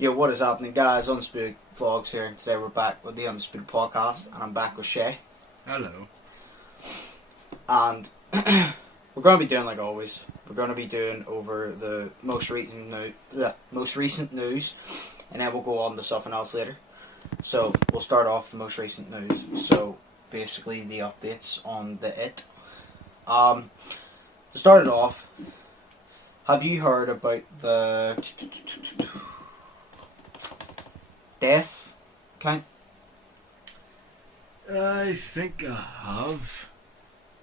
Yo, what is happening, guys? Undisputed Vlogs here. Today we're back with the Undisputed Podcast, and I'm back with Shay. Hello. And we're going to be doing like always. We're going to be doing over the most recent news, and then we'll go on to something else later. So we'll start off the most recent news. So basically the updates on the It. To start it off, have you heard about the death count? I think I have.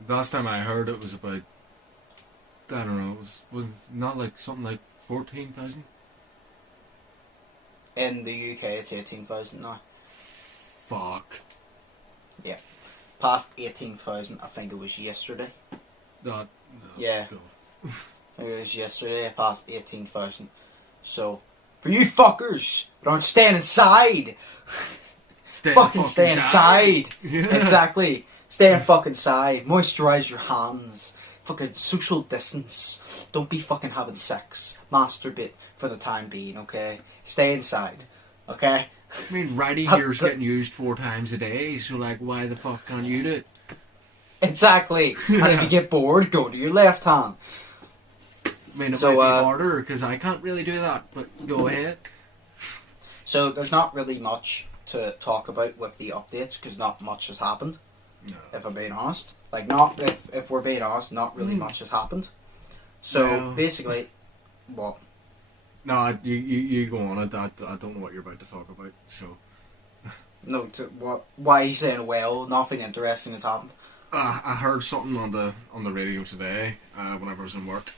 Last time I heard it was about, I don't know, was not like something like 14,000? In the UK it's 18,000 now. Fuck. Yeah. Past 18,000, I think it was yesterday. That, Yeah. God. It was yesterday, past 18,000. So, for you fuckers who don't stand inside, fucking stay inside. Yeah. Exactly. Stay fucking inside. Moisturize your hands. Fucking social distance. Don't be fucking having sex. Masturbate for the time being, okay? Stay inside, okay? I mean, right ear's getting used 4 times a day, so like, why the fuck can't you do it? Exactly. And if you get bored, go to your left hand. I mean, it might be harder, because I can't really do that, but go ahead. So, there's not really much to talk about with the updates, because not much has happened. No. If I'm being honest. Like, not if we're being honest, not really much has happened. So, No. basically, what? No, you go on it. I don't know what you're about to talk about, so... No, what? Why are you saying, well, nothing interesting has happened? I heard something on the radio today, whenever I was in work,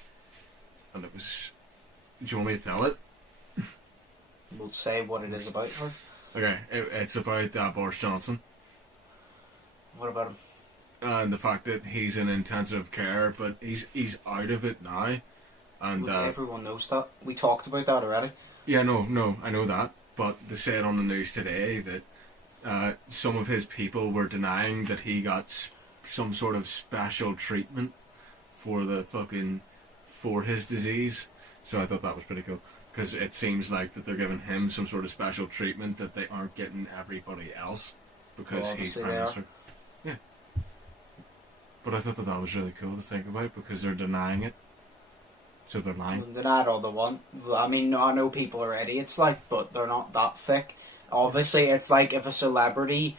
and it was... Do you want me to tell it? We'll say what it is about her. Okay, it's about Boris Johnson. What about him? And the fact that he's in intensive care, but he's out of it now. And everyone knows that. We talked about that already. Yeah, no, I know that. But they said on the news today that some of his people were denying that he got some sort of special treatment for his disease. So I thought that was pretty cool, because it seems like that they're giving him some sort of special treatment that they aren't getting everybody else, because he's Prime Minister. Yeah. But I thought that was really cool to think about, because they're denying it. So they're lying. Denied all the one. I mean, no, I know people are idiots, like, but they're not that thick. Obviously, it's like if a celebrity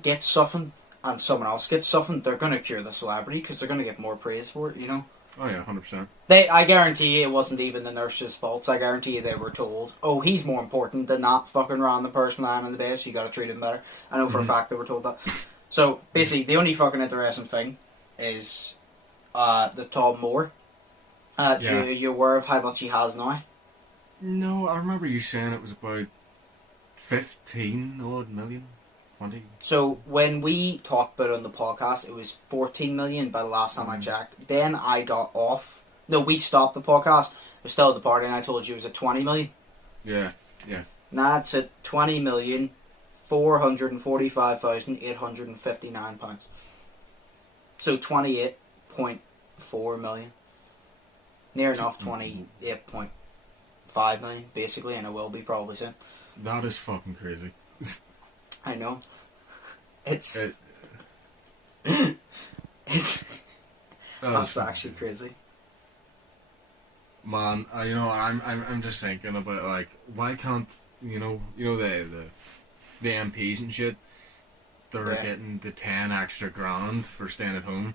gets something and someone else gets something, they're going to cure the celebrity because they're going to get more praise for it, you know? Oh yeah, 100%. I guarantee you it wasn't even the nurse's fault. I guarantee you they were told, oh, he's more important than that fucking random person lying on the bed, so you got to treat him better. I know for a fact they were told that. So, basically, the only fucking interesting thing is the Tom Moore. Yeah. You aware of how much he has now? No, I remember you saying it was about 15 odd million, 20. So when we talked about it on the podcast, it was 14 million by the last time I checked. Then I got off. No, we stopped the podcast. We're still at the party, and I told you it was at 20 million. Yeah. Now it's at 20,445,859 pounds. So 28.4 million. Near enough 28.5 million, basically, and it will be probably soon. That is fucking crazy. I know. It's that's actually crazy. Man, I'm just thinking about, like, why can't the MPs and shit, they're getting the 10 extra grand for staying at home.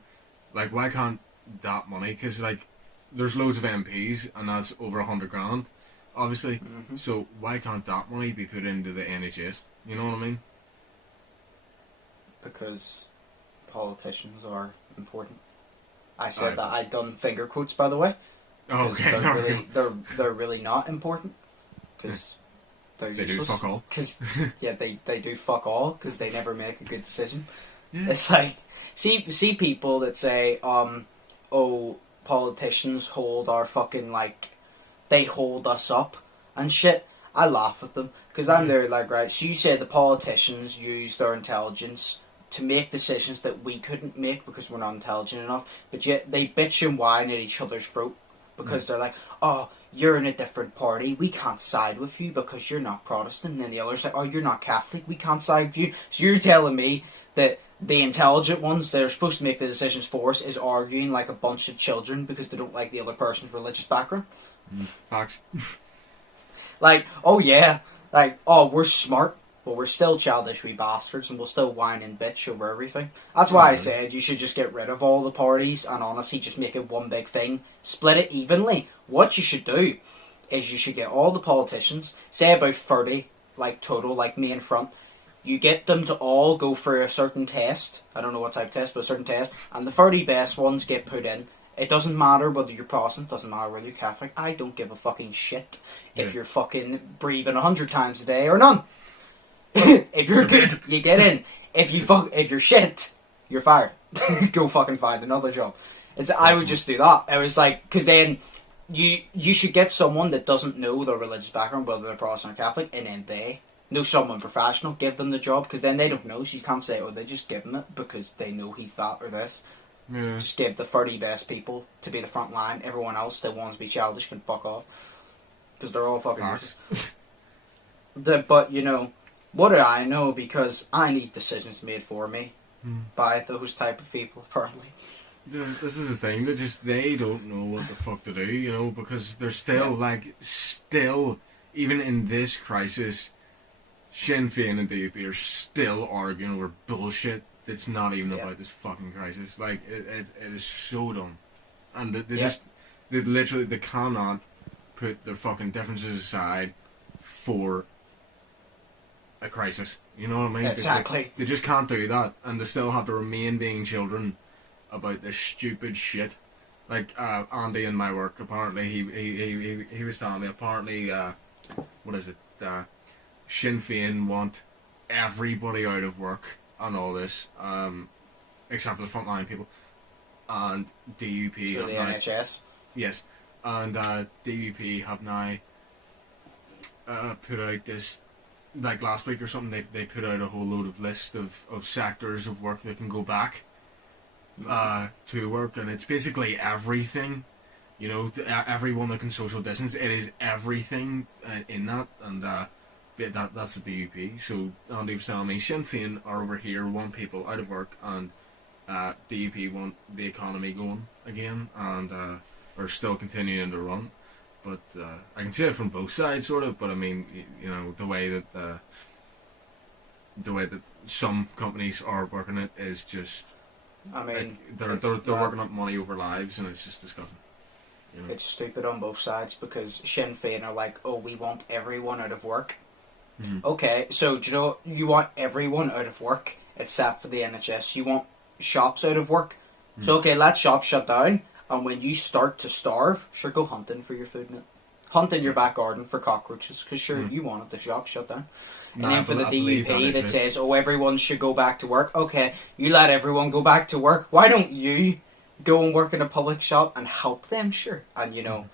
Like, why can't that money? Because, like, there's loads of MPs, and that's over 100 grand, obviously. Mm-hmm. So why can't that money be put into the NHS? You know what I mean? Because politicians are important. I said that. I done finger quotes, by the way. Okay. They're really not important because they're useless. They do fuck all. Cause, yeah, they do fuck all because they never make a good decision. Yeah. It's like see people that say politicians hold our fucking, like, they hold us up and shit. I laugh at them because I'm there like, right, so you say the politicians use their intelligence to make decisions that we couldn't make because we're not intelligent enough, but yet they bitch and whine at each other's throat because they're like, oh, you're in a different party, we can't side with you because you're not Protestant. And then the other's like, oh, you're not Catholic, we can't side with you. So you're telling me that the intelligent ones that are supposed to make the decisions for us is arguing like a bunch of children because they don't like the other person's religious background? Facts. Like, oh yeah, like, oh, we're smart, but we're still childish wee bastards, and we'll still whine and bitch over everything. That's why I said you should just get rid of all the parties and honestly just make it one big thing. Split it evenly. What you should do is you should get all the politicians, say about 30, like total, like me in front. You get them to all go for a certain test. I don't know what type of test, but a certain test. And the 30 best ones get put in. It doesn't matter whether you're Protestant, doesn't matter whether you're Catholic. I don't give a fucking shit if you're fucking breathing 100 times a day or none. If you're good, you get in. If you're shit, you're fired. Go fucking find another job. I would just do that. It was like, because then you should get someone that doesn't know their religious background, whether they're Protestant or Catholic, and then they know someone professional, give them the job, because then they don't know, so you can't say, oh, they just give him it because they know he's that or this. Yeah. Just give the 30 best people to be the front line. Everyone else that wants to be childish can fuck off. Because they're all fucking useless. But, you know, what do I know? Because I need decisions made for me by those type of people, apparently. Yeah, this is the thing. They don't know what the fuck to do, you know, because they're still, even in this crisis, Sinn Féin and DUP are still arguing over bullshit that's not even about this fucking crisis. Like, it is so dumb. And they cannot put their fucking differences aside for a crisis. You know what I mean? Exactly. They just can't do that, and they still have to remain being children about this stupid shit. Like, Andy in my work, apparently, he was telling me, apparently, what is it, Sinn Féin want everybody out of work and all this, except for the frontline people, and DUP for have the now, NHS. Yes, and DUP have now put out this, like last week or something, they put out a whole load of list of sectors of work that can go back to work, and it's basically everything, you know, everyone that can social distance. It is everything in that, and that's the DUP. So Andy was telling me Sinn Féin are over here, want people out of work, and DUP want the economy going again, and are still continuing to run. But I can see it from both sides, sort of. But I mean, you know, the way that some companies are working it is just. I mean, like, they're working up money over lives, and it's just disgusting. You know? It's stupid on both sides because Sinn Féin are like, oh, we want everyone out of work. Okay, so do you know, you want everyone out of work except for the NHS. You want shops out of work. So okay, let shops shut down, and when you start to starve, sure, go hunting for your food now. Hunt in your back garden for cockroaches, because sure, you wanted the shop shut down. And then for the DUP that says, oh, everyone should go back to work. Okay, you let everyone go back to work. Why don't you go and work in a public shop and help them, sure, and, you know,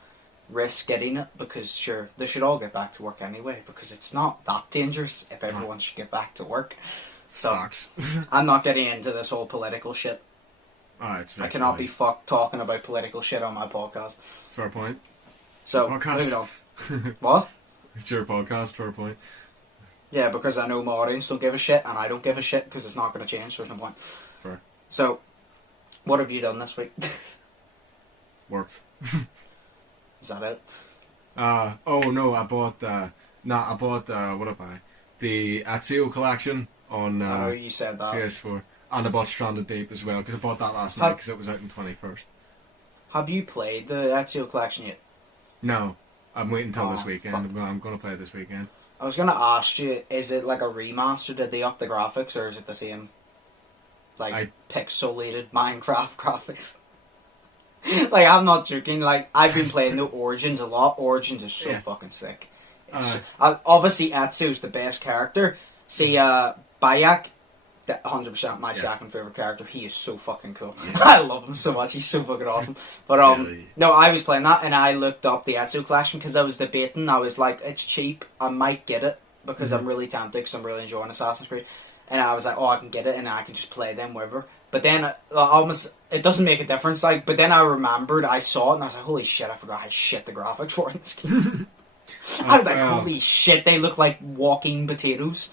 risk getting it, because sure, they should all get back to work anyway, because it's not that dangerous if everyone should get back to work. So, I'm not getting into this whole political shit. I cannot be fucked talking about political shit on my podcast. Fair point. So, moving on. What? It's your podcast, fair point. Yeah, because I know my audience don't give a shit, and I don't give a shit, because it's not going to change, there's no point. Fair. So, what have you done this week? Worked. Is that it? Oh no, I bought, what did I buy? The Ezio collection on you said that. PS4. And I bought Stranded Deep as well, because I bought that last night, because it was out on 21st. Have you played the Ezio collection yet? No. I'm waiting until this weekend. I'm going to play it this weekend. I was going to ask you, is it like a remaster? Did they up the graphics, or is it the same, like, pixelated Minecraft graphics? Like, I'm not joking. Like, I've been playing the Origins a lot. Origins is so fucking sick. Obviously, Ezio's the best character. See, Bayek, 100% my second favourite character. He is so fucking cool. I love him so much. He's so fucking awesome. But, no, I was playing that, and I looked up the Ezio collection, because I was debating. I was like, it's cheap. I might get it, because I'm really tempted, because I'm really enjoying Assassin's Creed. And I was like, oh, I can get it, and I can just play them wherever. But then it doesn't make a difference. Like, but then I remembered I saw it and I was like, holy shit! I forgot how shit the graphics were in this game. I was like, holy shit! They look like walking potatoes.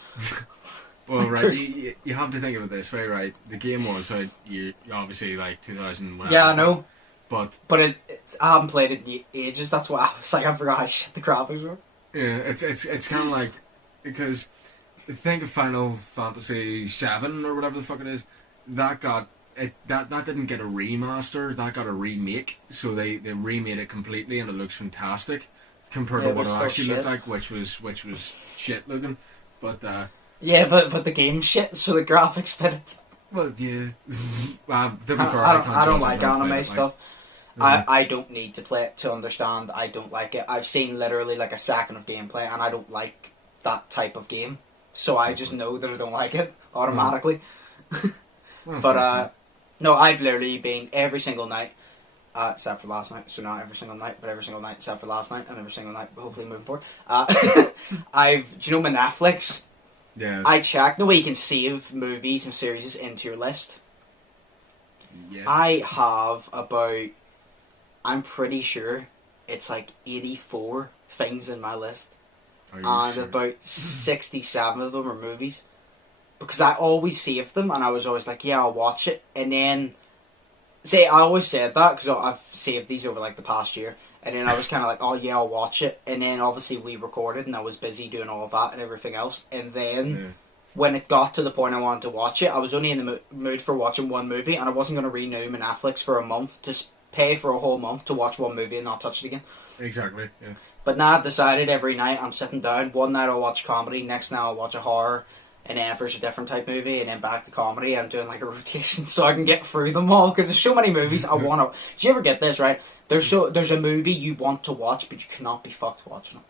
Well, right, you have to think of it this way, right? The game was you obviously like 2000. Whatever, yeah, I know. But I haven't played it in ages. That's why I was like, I forgot how shit the graphics were. Yeah, it's kind of like, because think of Final Fantasy VII or whatever the fuck it is. That didn't get a remaster. That got a remake. So they remade it completely, and it looks fantastic compared to what it actually looked like, which was shit looking. But yeah, but the game's shit, so the graphics fit it. Well, yeah. To be fair, I don't like anime it, stuff. Like, I don't need to play it to understand. I don't like it. I've seen literally like a second of gameplay, and I don't like that type of game. So I just know that I don't like it automatically. But no, I've literally been every single night, except for last night. So not every single night, but every single night except for last night, and every single night, hopefully moving forward. Do you know my Netflix? Yeah. I checked the way you can save movies and series into your list. Yes. I have about, I'm pretty sure it's like 84 things in my list. And sure? About 67 of them are movies. Because I always save them, and I was always like, yeah, I'll watch it. And then, I always said that, because I've saved these over like the past year. And then I was kind of like, oh yeah, I'll watch it. And then obviously we recorded, and I was busy doing all of that and everything else. And then when it got to the point I wanted to watch it, I was only in the mood for watching one movie, and I wasn't going to renew my Netflix for a month to pay for a whole month to watch one movie and not touch it again. Exactly, yeah. But now I've decided every night I'm sitting down. One night I'll watch comedy, next night I'll watch a horror, and then if there's a different type movie, and then back to comedy. I'm doing like a rotation so I can get through them all, because there's so many movies I want to... Do you ever get this, right? There's a movie you want to watch, but you cannot be fucked watching it.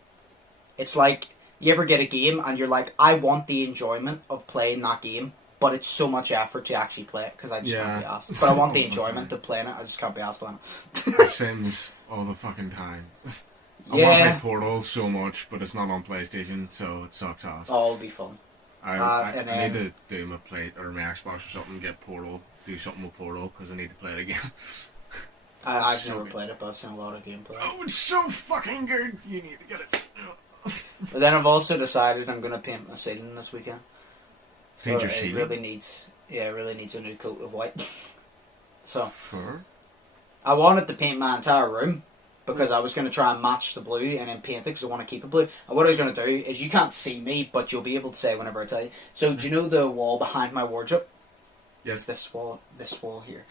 It's like, you ever get a game and you're like, I want the enjoyment of playing that game, but it's so much effort to actually play it, because I just can't be asked. But I want the enjoyment of playing it, I just can't be asked playing it. The Sims all the fucking time. I want to play Portal so much, but it's not on PlayStation, so it sucks ass. Oh, it'll be fun. I need to do my play or my Xbox or something, get Portal, do something with Portal, because I need to play it again. I've never played it, but I've seen a lot of gameplay. Oh, it's so fucking good! You need to get it. But then I've also decided I'm going to paint my ceiling this weekend. Paint your ceiling? It really needs a new coat of white. So, Fur? I wanted to paint my entire room, because I was going to try and match the blue and then paint it, because I want to keep it blue. And what I was going to do is, you can't see me, but you'll be able to say whenever I tell you. So, do you know the wall behind my wardrobe? Yes. This wall here.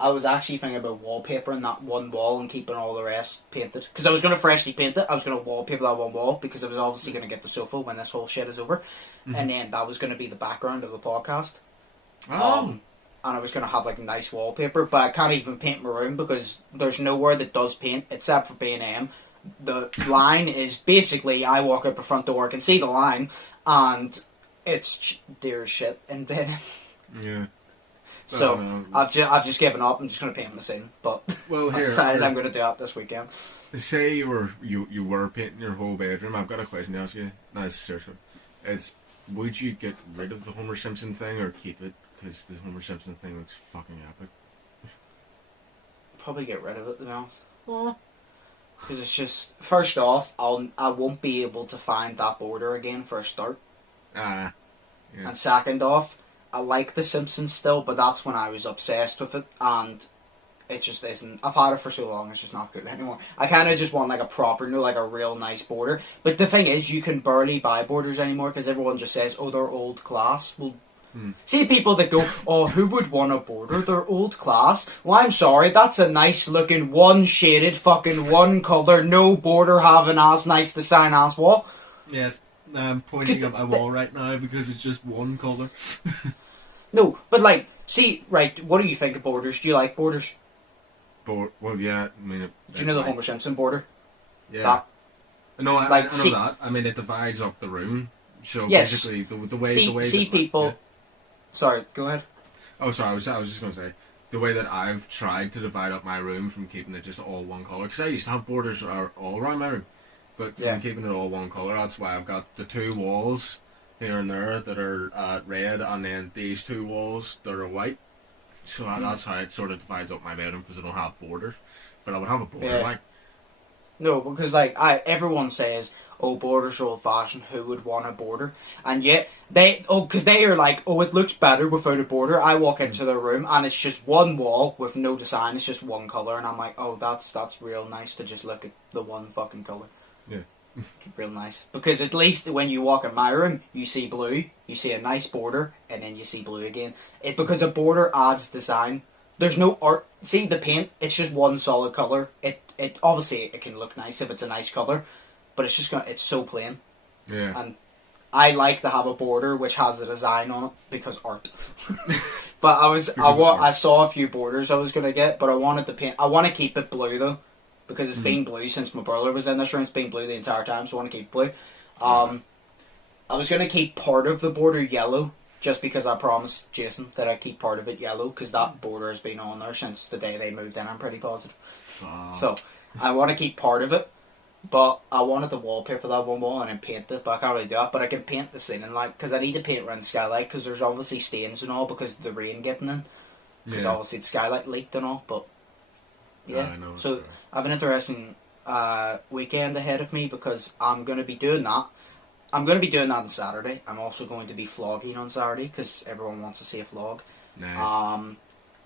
I was actually thinking about wallpapering that one wall and keeping all the rest painted. Because I was going to freshly paint it. I was going to wallpaper that one wall, because I was obviously going to get the sofa when this whole shit is over. Mm-hmm. And then that was going to be the background of the podcast. Oh. And I was going to have like nice wallpaper, but I can't even paint my room because there's nowhere that does paint except for B&M. The line is basically, I walk out the front door, I can see the line, and it's dear as shit. And then... Yeah. So I've just given up. I'm just going to paint my scene, but I decided I'm going to do that this weekend. Say you were painting your whole bedroom. I've got a question to ask you. No, seriously, would you get rid of the Homer Simpson thing or keep it? Because the Homer Simpson thing looks fucking epic. Probably get rid of it, to be honest. Because it's just, first off, I won't be able to find that border again for a start. Yeah. And second off, I like The Simpsons still, but that's when I was obsessed with it, and it just isn't. I've had it for so long, it's just not good anymore. I kind of just want like a proper, like a real nice border. But the thing is, you can barely buy borders anymore because everyone just says, oh, they're old class. Well, see people that go, oh, who would want a border? They're old class. Well, I'm sorry, that's a nice looking, one shaded, fucking one colour, no border having as nice design as what? Yes. I'm pointing at my wall right now because it's just one colour. No, but like, see, right, what do you think of borders? Do you like borders? Well, yeah, I mean... Do you know the Homer Simpson border? Yeah. No, I know that. I mean, it divides up the room. So basically, the way... See people... Yeah. Sorry, go ahead. Oh, sorry, I was just going to say, the way that I've tried to divide up my room from keeping it just all one colour, because I used to have borders all around my room, but from keeping it all one colour, that's why I've got the two walls here and there that are red, and then these two walls that are white, So that's how it sort of divides up my bedroom, because I don't have borders. But I would have a border, Yeah. like. No, because everyone says, "Oh, borders are old-fashioned. Who would want a border?" And yet because they are like, "Oh, it looks better without a border." I walk into their room and it's just one wall with no design. It's just one color, and I'm like, "Oh, that's real nice to just look at the one fucking color." Yeah. Real nice, because at least when you walk in my room, you see blue, you see a nice border, and then you see blue again. Because a border adds design. There's no art. See the paint; it's just one solid color. It obviously it can look nice if it's a nice color, but it's so plain. Yeah. And I like to have a border which has a design on it because art. But I saw a few borders I was gonna get, but I wanted to paint. I want to keep it blue though, because it's been blue since my brother was in this room. It's been blue the entire time, so I want to keep it blue. I was gonna keep part of the border yellow, just because I promised Jason that I'd keep part of it yellow, because that border has been on there since the day they moved in, I'm pretty positive. So, I want to keep part of it, but I wanted to wallpaper that one wall and then paint it, but I can't really do that. But I can paint the ceiling, like, because I need to paint around the skylight, because there's obviously stains and all, because of the rain getting in. Because obviously the skylight leaked and all, but yeah. I know, so, I have an interesting weekend ahead of me, because I'm going to be doing that. I'm going to be doing that on Saturday. I'm also going to be vlogging on Saturday, because everyone wants to see a vlog. Nice.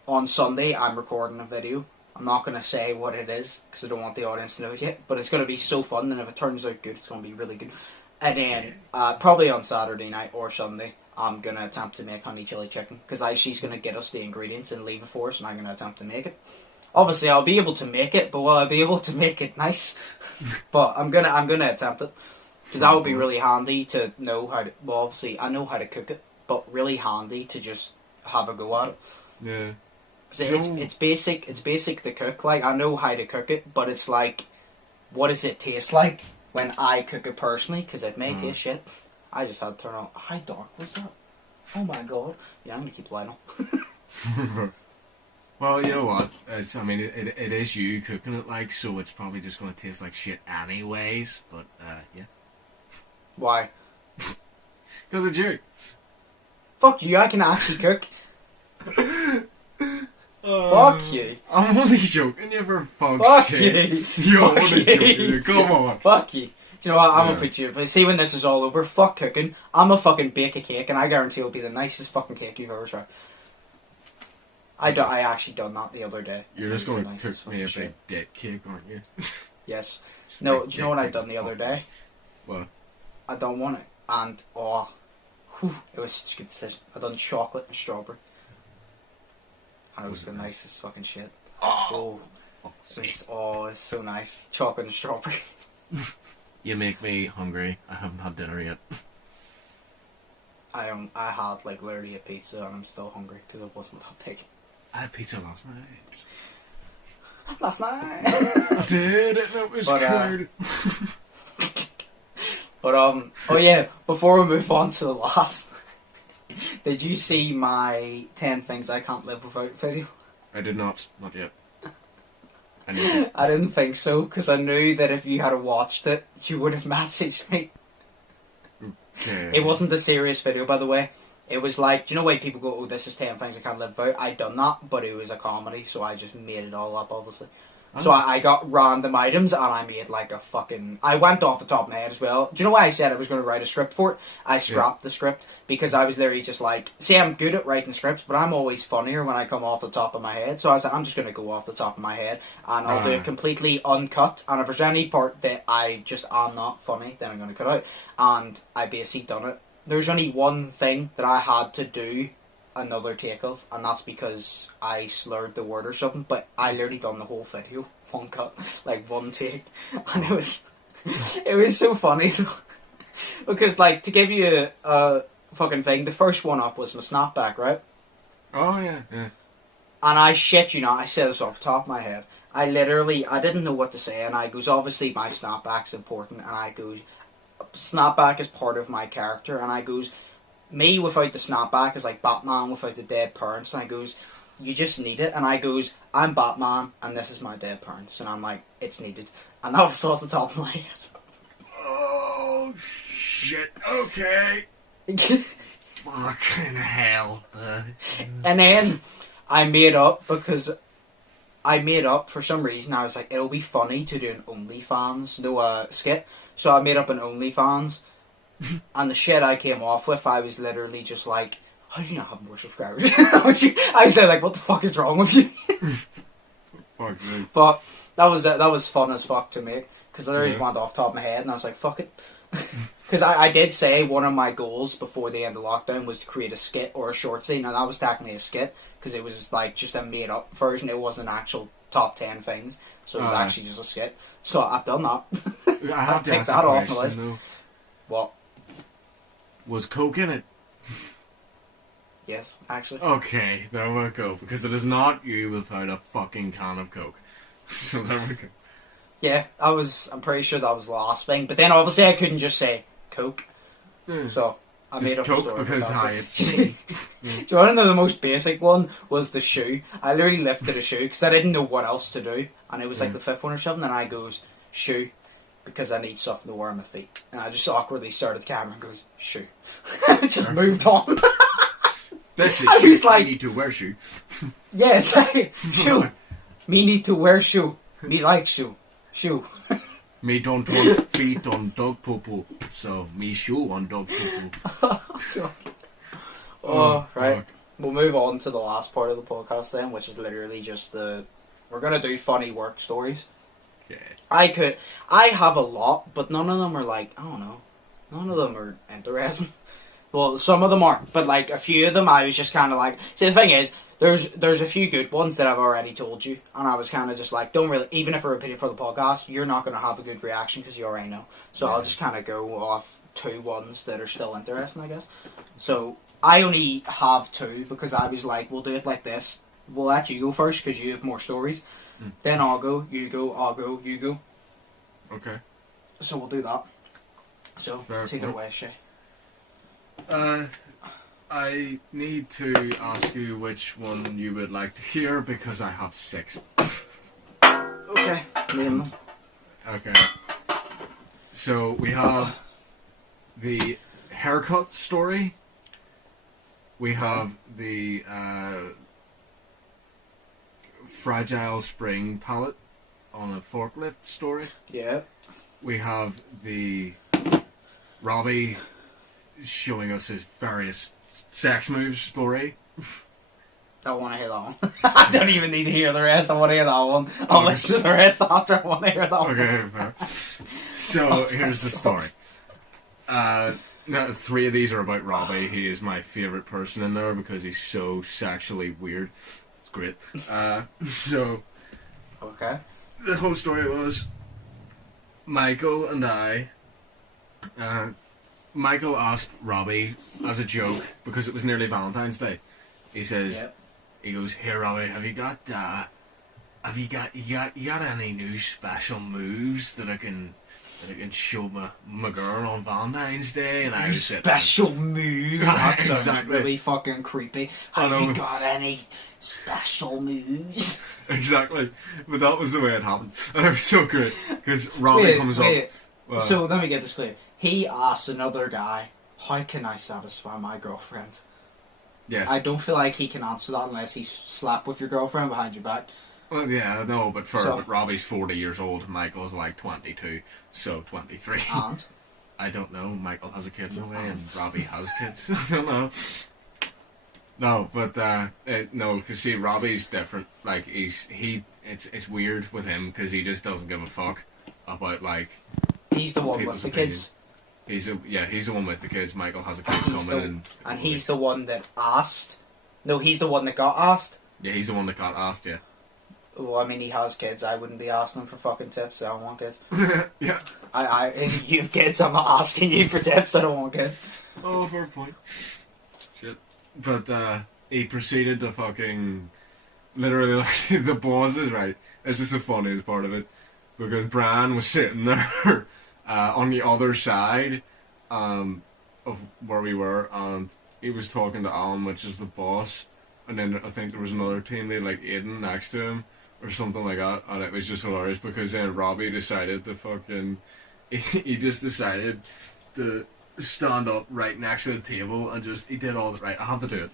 On Sunday, I'm recording a video. I'm not going to say what it is, because I don't want the audience to know it yet, but it's going to be so fun, and if it turns out good, it's going to be really good. And then, probably on Saturday night or Sunday, I'm going to attempt to make honey chili chicken, because she's going to get us the ingredients and leave it for us, and I'm going to attempt to make it. Obviously, I'll be able to make it, but will I be able to make it nice? But I'm gonna attempt it. Because that would be really handy to know how to... Well, obviously, I know how to cook it, but really handy to just have a go at it. Yeah. It's basic to cook. Like, I know how to cook it, but it's like, what does it taste like when I cook it personally? Because it may taste shit. I just had to turn on... How dark was that? Oh my god. Yeah, I'm going to keep the light on. Well, you know what? It is you cooking it, like, so it's probably just going to taste like shit anyways, but, yeah. Why? Because it's you. Fuck you, I can actually cook. Fuck you. I'm only joking you, for fuck's sake. You're only joking you, come on. Fuck you. Do you know what, I'm gonna put you, but see when this is all over, fuck cooking, I'm gonna fucking bake a cake, and I guarantee it'll be the nicest fucking cake you've ever tried. I actually done that the other day. You're just going to cook me a big dick cake, aren't you? Yes. No, do you know what I done the other day? What? I done one, and it was such a good decision. I done chocolate and strawberry. And it was the nicest fucking shit. It's so nice. Chocolate and strawberry. You make me hungry. I haven't had dinner yet. I had like literally a pizza and I'm still hungry because it wasn't that big. I had pizza last night. I did, and it was good. But oh yeah, before we move on to the last, did you see my 10 things I can't live without video? I did not yet. I didn't think so, because I knew that if you had watched it, you would have messaged me. Okay. It wasn't a serious video, by the way. It was like, do you know why people go, oh, this is 10 things I can't live without? I'd done that, but it was a comedy, so I just made it all up, obviously. So I got random items, and I made like a fucking... I went off the top of my head as well. Do you know why I said I was going to write a script for it? I scrapped the script, because I was literally just like... See, I'm good at writing scripts, but I'm always funnier when I come off the top of my head. So I was like, I'm just going to go off the top of my head, and I'll do it completely uncut. And if there's any part that I just am not funny, then I'm going to cut out. And I basically done it. There's only one thing that I had to do another take of, and that's because I slurred the word or something, but I literally done the whole video, one cut, like one take, and it was so funny though. Because like, to give you a fucking thing, the first one up was my snapback, right? Oh yeah. And I shit you not, I said this off the top of my head, I didn't know what to say, and I goes, obviously my snapback's important, and I goes, snapback is part of my character, and I goes, me without the snapback is like Batman without the dead parents, and I goes, you just need it, and I goes, I'm Batman, and this is my dead parents, and I'm like, it's needed, and that was off the top of my head. Oh, shit, okay. Fucking hell. And then, I made up because for some reason I was like, it'll be funny to do an OnlyFans skit. So I made up an OnlyFans, and the shit I came off with, I was literally just like, how do you not have more subscribers? I was there like, what the fuck is wrong with you? Fuck me. But that was fun as fuck to make, because I literally just went off the top of my head and I was like, fuck it. Because I did say one of my goals before the end of lockdown was to create a skit or a short scene, and that was technically a skit because it was like just a made up version. It wasn't an actual top 10 things, so it was actually just a skit. So I've done that. I have to take ask that a off the question, list. though. What? Was Coke in it? Yes, actually. Okay, there we go. Because it is not you without a fucking can of Coke. So there we go. Yeah, I'm pretty sure that was the last thing. But then obviously I couldn't just say Coke. So I made up Just a Coke story because about hi, it. it's me. Do you want to know the most basic one? Was the shoe. I literally lifted a shoe because I didn't know what else to do. And it was like the fifth one or something. And I goes, shoe. Because I need something to wear on my feet. And I just awkwardly started the camera and goes, shoe. Just moved on. This is I was shoe. like- I need to wear shoe. Yes, shoe. Me need to wear shoe. Me like shoe. Shoe. Me don't want feet on dog poo-poo. So me shoe on dog poo-poo. Oh, right. Fuck. We'll move on to the last part of the podcast then, which is literally just we're going to do funny work stories. Yeah. I have a lot, but none of them are like, I don't know, none of them are interesting. Well, some of them aren't, but like a few of them I was just kind of like, see the thing is, there's a few good ones that I've already told you, and I was kind of just like, don't really, even if I repeat it for the podcast, you're not going to have a good reaction because you already know. So I'll just kind of go off 2 ones that are still interesting, I guess. So I only have 2 because I was like, we'll do it like this. We'll let you go first because you have more stories. Then I'll go, you go, I'll go, you go. Okay. So we'll do that. So Fair take it point. away, Shay. I need to ask you which one you would like to hear because I have 6. Okay, name them. Okay. So we have the haircut story. We have the fragile spring palette on a forklift story. Yeah. We have the Robbie showing us his various sex moves story. Don't want to hear that one. I don't even need to hear the rest. I want to hear that one. I'll listen to the rest after I want to hear that one. Okay, fair. So here's the story. No, 3 of these are about Robbie. He is my favourite person in there because he's so sexually weird. It's great. So Okay. the whole story was Michael and I. Michael asked Robbie as a joke because it was nearly Valentine's Day. He says, Yep. he goes, "Hey Robbie, have you got any new special moves that I can show my girl on Valentine's Day?" And I was sitting there, Special move. That sounds Exactly. really fucking creepy. I Have know. you got any special moves? Exactly, but that was the way it happened, and it was so great because Robbie comes up. Well, So let me get this clear. He asked another guy, how can I satisfy my girlfriend? yes, I don't feel like he can answer that unless he's slapped with your girlfriend behind your back. well, yeah, no, but So- but Robbie's 40 years old. Michael's like 22, so 23. And? I don't know. Michael has a kid in a way, and Robbie has kids. I don't know. No, but no, because see, Robbie's different. Like it's weird with him because he just doesn't give a fuck about like He's the one people's with the opinions. kids. He's the one with the kids. Michael has a kid He's coming, and he's the one that asked. No, he's the one that got asked. yeah, he's the one that got asked. Yeah, Well, I mean, he has kids. I wouldn't be asking him for fucking tips. I don't want kids. yeah. If you have kids, I'm not asking you for tips. I don't want kids. Oh, fair point. Shit. But he proceeded to fucking literally like the boss is right. This is the funniest part of it because Brian was sitting there on the other side of where we were, and he was talking to Alan, which is the boss, and then I think there was another teammate like Aiden next to him or something like that, and it was just hilarious because then Robbie decided to fucking he just decided to stand up right next to the table and just he did all the right. I have to do it.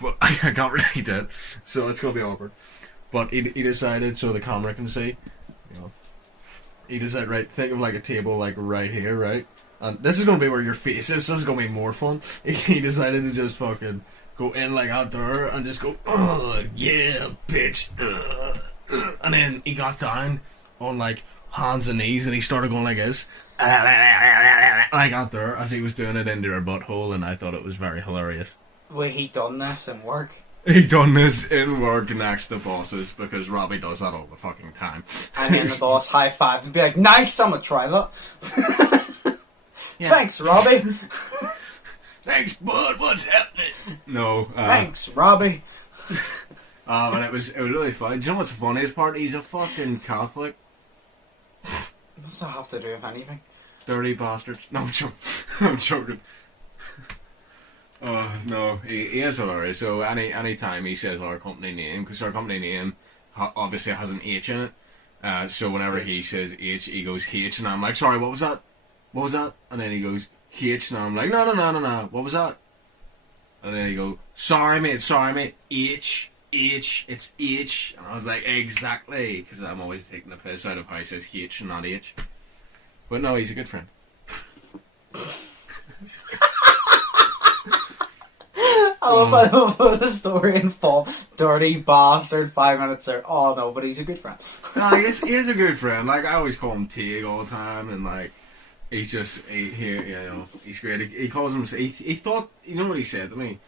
but I can't really do it, so it's gonna be awkward. But he decided so the camera can see. You know, he decided, right, think of like a table like right here, right, and this is gonna be where your face is. So this is gonna be more fun. He decided to just fucking go in like out there and just go, oh yeah, bitch, and then he got down on like hands and knees and he started going like this, like out there as he was doing it into her butthole, and I thought it was very hilarious. Wait, he done this in work? He done this in work next to bosses because Robbie does that all the fucking time. And then the boss high-fived and be like, nice, I'm gonna try that. Yeah. Thanks, Robbie. Thanks, bud, what's happening? No. Thanks, Robbie. And it was really funny. Do you know what's the funniest part? He's a fucking Catholic. What's that have to do with anything? Dirty bastards. No, I'm joking. I'm joking. No, he is hilarious. So any time he says our company name, because our company name obviously has an H in it, so whenever he says H, he goes H, and I'm like, sorry, what was that? What was that? And then he goes H, and I'm like, no, what was that? And then he goes, sorry mate, H, it's H. And I was like, exactly, because I'm always taking the piss out of how he says H and not H. But no, he's a good friend. I love the story in full. Dirty bastard, 5 minutes there. Oh no, but he's a good friend. No, he is a good friend. Like, I always call him Tig all the time, and like, he's just, he's great. He calls him, he thought, you know what he said to me?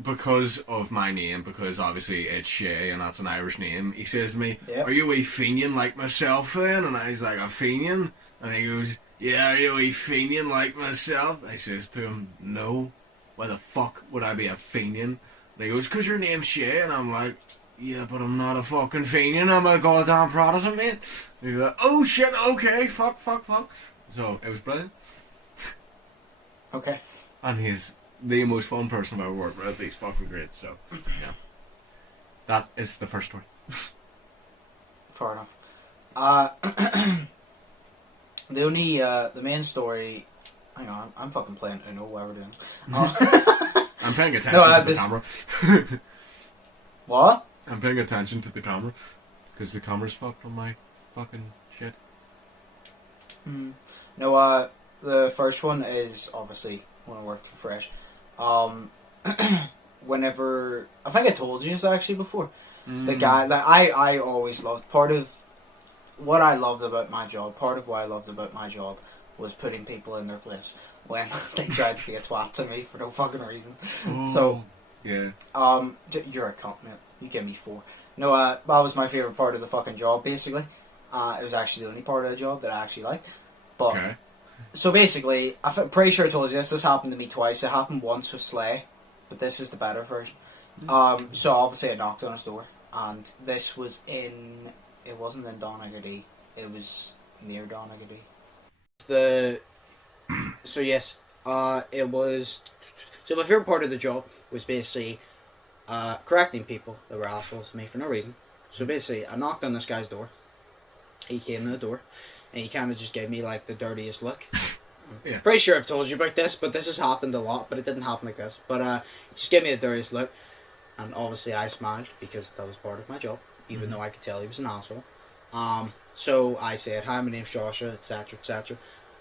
Because of my name, because obviously it's Shay, and that's an Irish name, he says to me, yep. Are you a Fenian like myself then? And I was like, a Fenian? And he goes, yeah, are you a Fenian like myself? I says to him, no. Why the fuck would I be a Fenian? And he goes, because your name's Shay. And I'm like, yeah, but I'm not a fucking Fenian. I'm a goddamn Protestant, mate. And he's like, oh shit, okay, fuck. So, it was brilliant. Okay. And he's the most fun person I've ever worked with. He's fucking great, so, yeah. That is the first story. Fair enough. The main story... Hang on, I'm fucking playing Uno while we're doing this. I'm paying attention to the camera. What? I'm paying attention to the camera. Because the camera's fucked on my fucking shit. No, the first one is obviously when I worked for Fresh. Whenever... I think I told you this actually before. The guy... Like, I always loved... Part of what I loved about my job was putting people in their place when they tried to be a twat to me for no fucking reason. Oh, so, yeah. You're a cunt, man. You give me 4. No, that was my favourite part of the fucking job, basically. It was actually the only part of the job that I actually liked. But, okay. So basically, I'm pretty sure I told you this happened to me twice. It happened once with Slay, but this is the better version. So obviously I knocked on his door, and this was it wasn't in Donaghadee, it was near Donaghadee. It was... So my favourite part of the job was basically correcting people that were assholes to me for no reason. So basically, I knocked on this guy's door. He came to the door, and he kind of just gave me, like, the dirtiest look. Yeah. Pretty sure I've told you about this, but this has happened a lot, but it didn't happen like this. But he just gave me the dirtiest look, and obviously I smiled, because that was part of my job, even though I could tell he was an asshole. So I said, hi, my name's Joshua, etc., etc.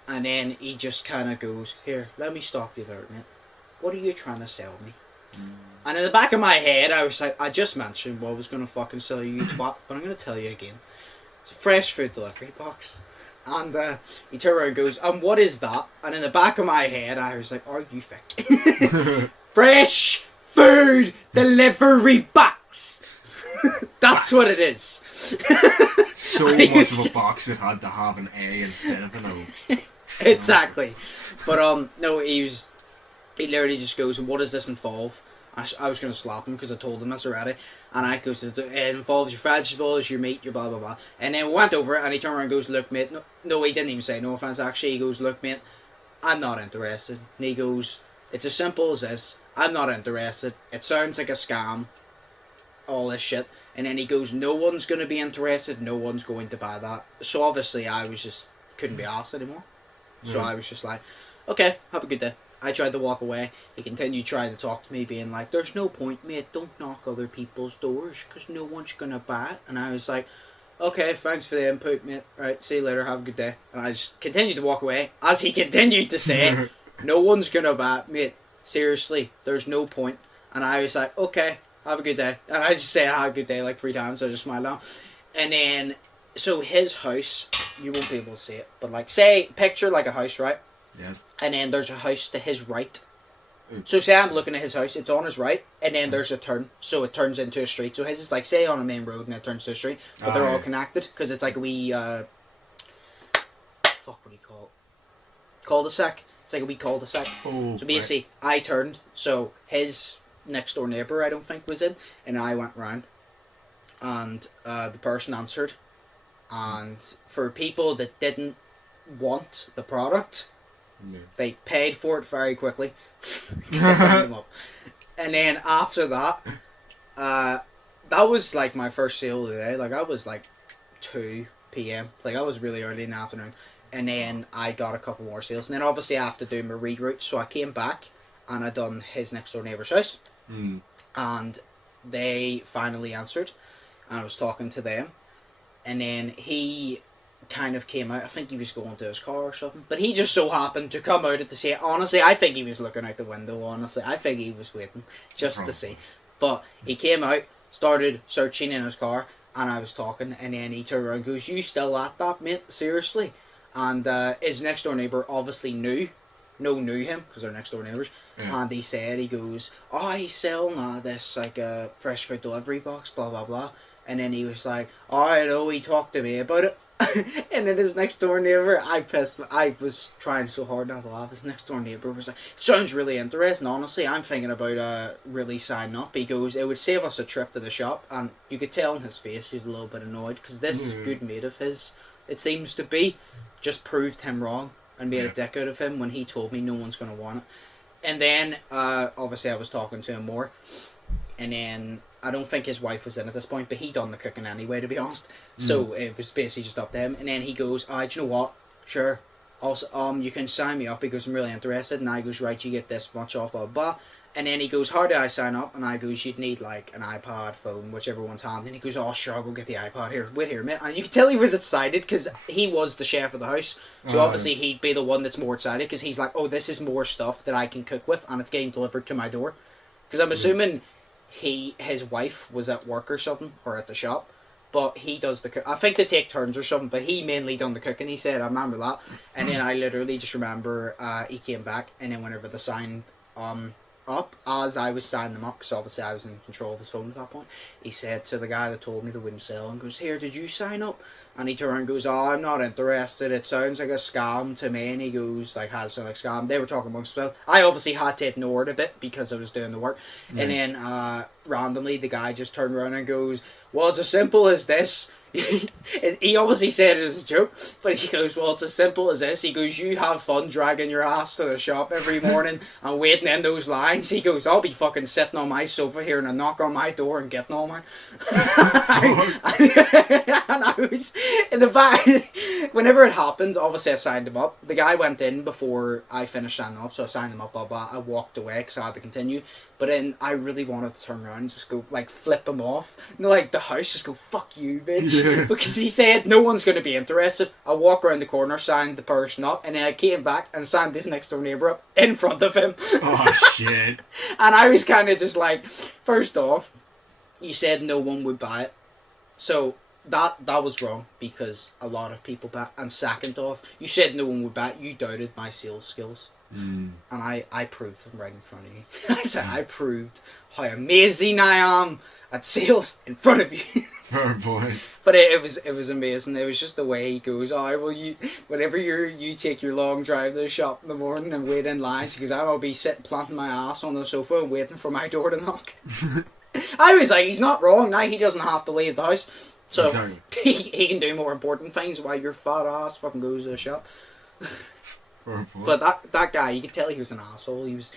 And then he just kind of goes, here, let me stop you there, mate. What are you trying to sell me? And in the back of my head, I was like, I just mentioned what I was going to fucking sell you, you twat, but I'm going to tell you again. It's a fresh food delivery box. And he turned around and goes, what is that? And in the back of my head, I was like, are you thick? Fresh food delivery box! That's what it is. So much of a box that had to have an A instead of an O. Exactly. But no, he literally just goes, what does this involve? I was going to slap him because I told him this already. And I goes, it involves your vegetables, your meat, your blah blah blah. And then we went over it, and he turned around and goes, look mate, no he didn't even say no offense actually. He goes, look mate, I'm not interested. And he goes, it's as simple as this, I'm not interested. It sounds like a scam, all this shit. And then he goes, no one's going to be interested, no one's going to buy that. So obviously I was just, couldn't be asked anymore. So I was just like, okay, have a good day. I tried to walk away. He continued trying to talk to me, being like, "There's no point, mate. Don't knock other people's doors, because no one's going to buy it." And I was like, "Okay, thanks for the input, mate. Right, see you later. Have a good day." And I just continued to walk away, as he continued to say, "No one's going to buy it, mate. Seriously, there's no point." And I was like, "Okay, have a good day." And I just said, "Have a good day," like 3 times. I just smiled out. And then, so his house, you won't be able to see it, but like, picture like a house, right? Yes. And then there's a house to his right. So say I'm looking at his house, it's on his right, and then there's a turn, so it turns into a street. So his is like, say on a main road and it turns to a street, but they're all connected, because it's like a wee, what do you call it? Cul-de-sac. It's like a wee cul-de-sac. Oh, so basically, I turned, so his next door neighbour, I don't think, was in, and I went round, and the person answered, and for people that didn't want the product, they paid for it very quickly, because I signed them up. And then after that, that was like my first sale of the day. Like, I was like 2 p.m. Like, I was really early in the afternoon. And then I got a couple more sales. And then obviously I have to do my reroute. So I came back and I done his next door neighbour's house. And they finally answered. And I was talking to them. And then he kind of came out. I think he was going to his car or something. But he just so happened to come out at the same. Honestly, I think he was looking out the window, honestly. I think he was waiting just to see. But he came out, started searching in his car, and I was talking, and then he turned around and goes, "You still at that, mate? Seriously?" And his next door neighbour obviously knew him, because they're next door neighbours. Yeah. And he said, he goes, "Oh, he's selling this like a fresh food delivery box, blah blah blah." And then he was like, "Oh, I know, he talked to me about it." And then his next door neighbour, I was trying so hard not to laugh. His next door neighbour was like, "Sounds really interesting, honestly. I'm thinking about really signing up." He goes, "It would save us a trip to the shop." And you could tell in his face he's a little bit annoyed, because this good mate of his, it seems to be, just proved him wrong and made a dick out of him when he told me no one's going to want it. And then obviously I was talking to him more, and then I don't think his wife was in at this point, but he done the cooking anyway, to be honest. So it was basically just up to him. And then he goes, "Do you know what? Sure. Also, you can sign me up," because I'm really interested. And I goes, "Right, you get this much off, blah, blah, blah." And then he goes, "How do I sign up?" And I goes, "You'd need like an iPad, phone, whichever one's handy." And he goes, "Oh, sure, I'll go get the iPad. Here, wait here, mate." And you could tell he was excited, because he was the chef of the house. So obviously he'd be the one that's more excited, because he's like, "Oh, this is more stuff that I can cook with, and it's getting delivered to my door." Because I'm assuming his wife was at work or something, or at the shop, but he does the cook. I think they take turns or something, but he mainly done the cooking, he said. I remember that. And then I literally just remember he came back, and then whenever they signed up, as I was signing them up, because obviously I was in control of his phone at that point, he said to the guy that told me they wouldn't sell, and goes, "Here, did you sign up?" And he turned around and goes, "Oh, I'm not interested. It sounds like a scam to me." And he goes, like, "Has sound like a scam." They were talking amongst themselves. I obviously had to ignore it a bit, because I was doing the work. And then randomly the guy just turned around and goes, "Well, it's as simple as this." He obviously said it as a joke, but he goes, "Well, it's as simple as this." He goes, "You have fun dragging your ass to the shop every morning and waiting in those lines." He goes, "I'll be fucking sitting on my sofa here and a knock on my door and getting all mine." And I was in the back. Whenever it happened, obviously I signed him up. The guy went in before I finished signing up, so I signed him up, blah blah. I walked away because I had to continue. But then I really wanted to turn around and just go, like, flip him off. And, like, the house, just go, "Fuck you, bitch." Yeah. Because he said no one's going to be interested. I walk around the corner, signed the person up, and then I came back and signed his next door neighbour up in front of him. Oh, shit. And I was kind of just like, first off, you said no one would buy it. So that was wrong, because a lot of people buy it. And second off, you said no one would buy it. You doubted my sales skills. And I proved them right in front of you. I said, I proved how amazing I am at sales in front of you. Fair boy. But it was amazing. It was just the way he goes, "Oh, well, whenever you take your long drive to the shop in the morning and wait in lines," he goes, "I'll be sitting planting my ass on the sofa and waiting for my door to knock." I was like, he's not wrong. Now he doesn't have to leave the house. So exactly. he can do more important things while your fat ass fucking goes to the shop. But that guy, you could tell he was an asshole. He was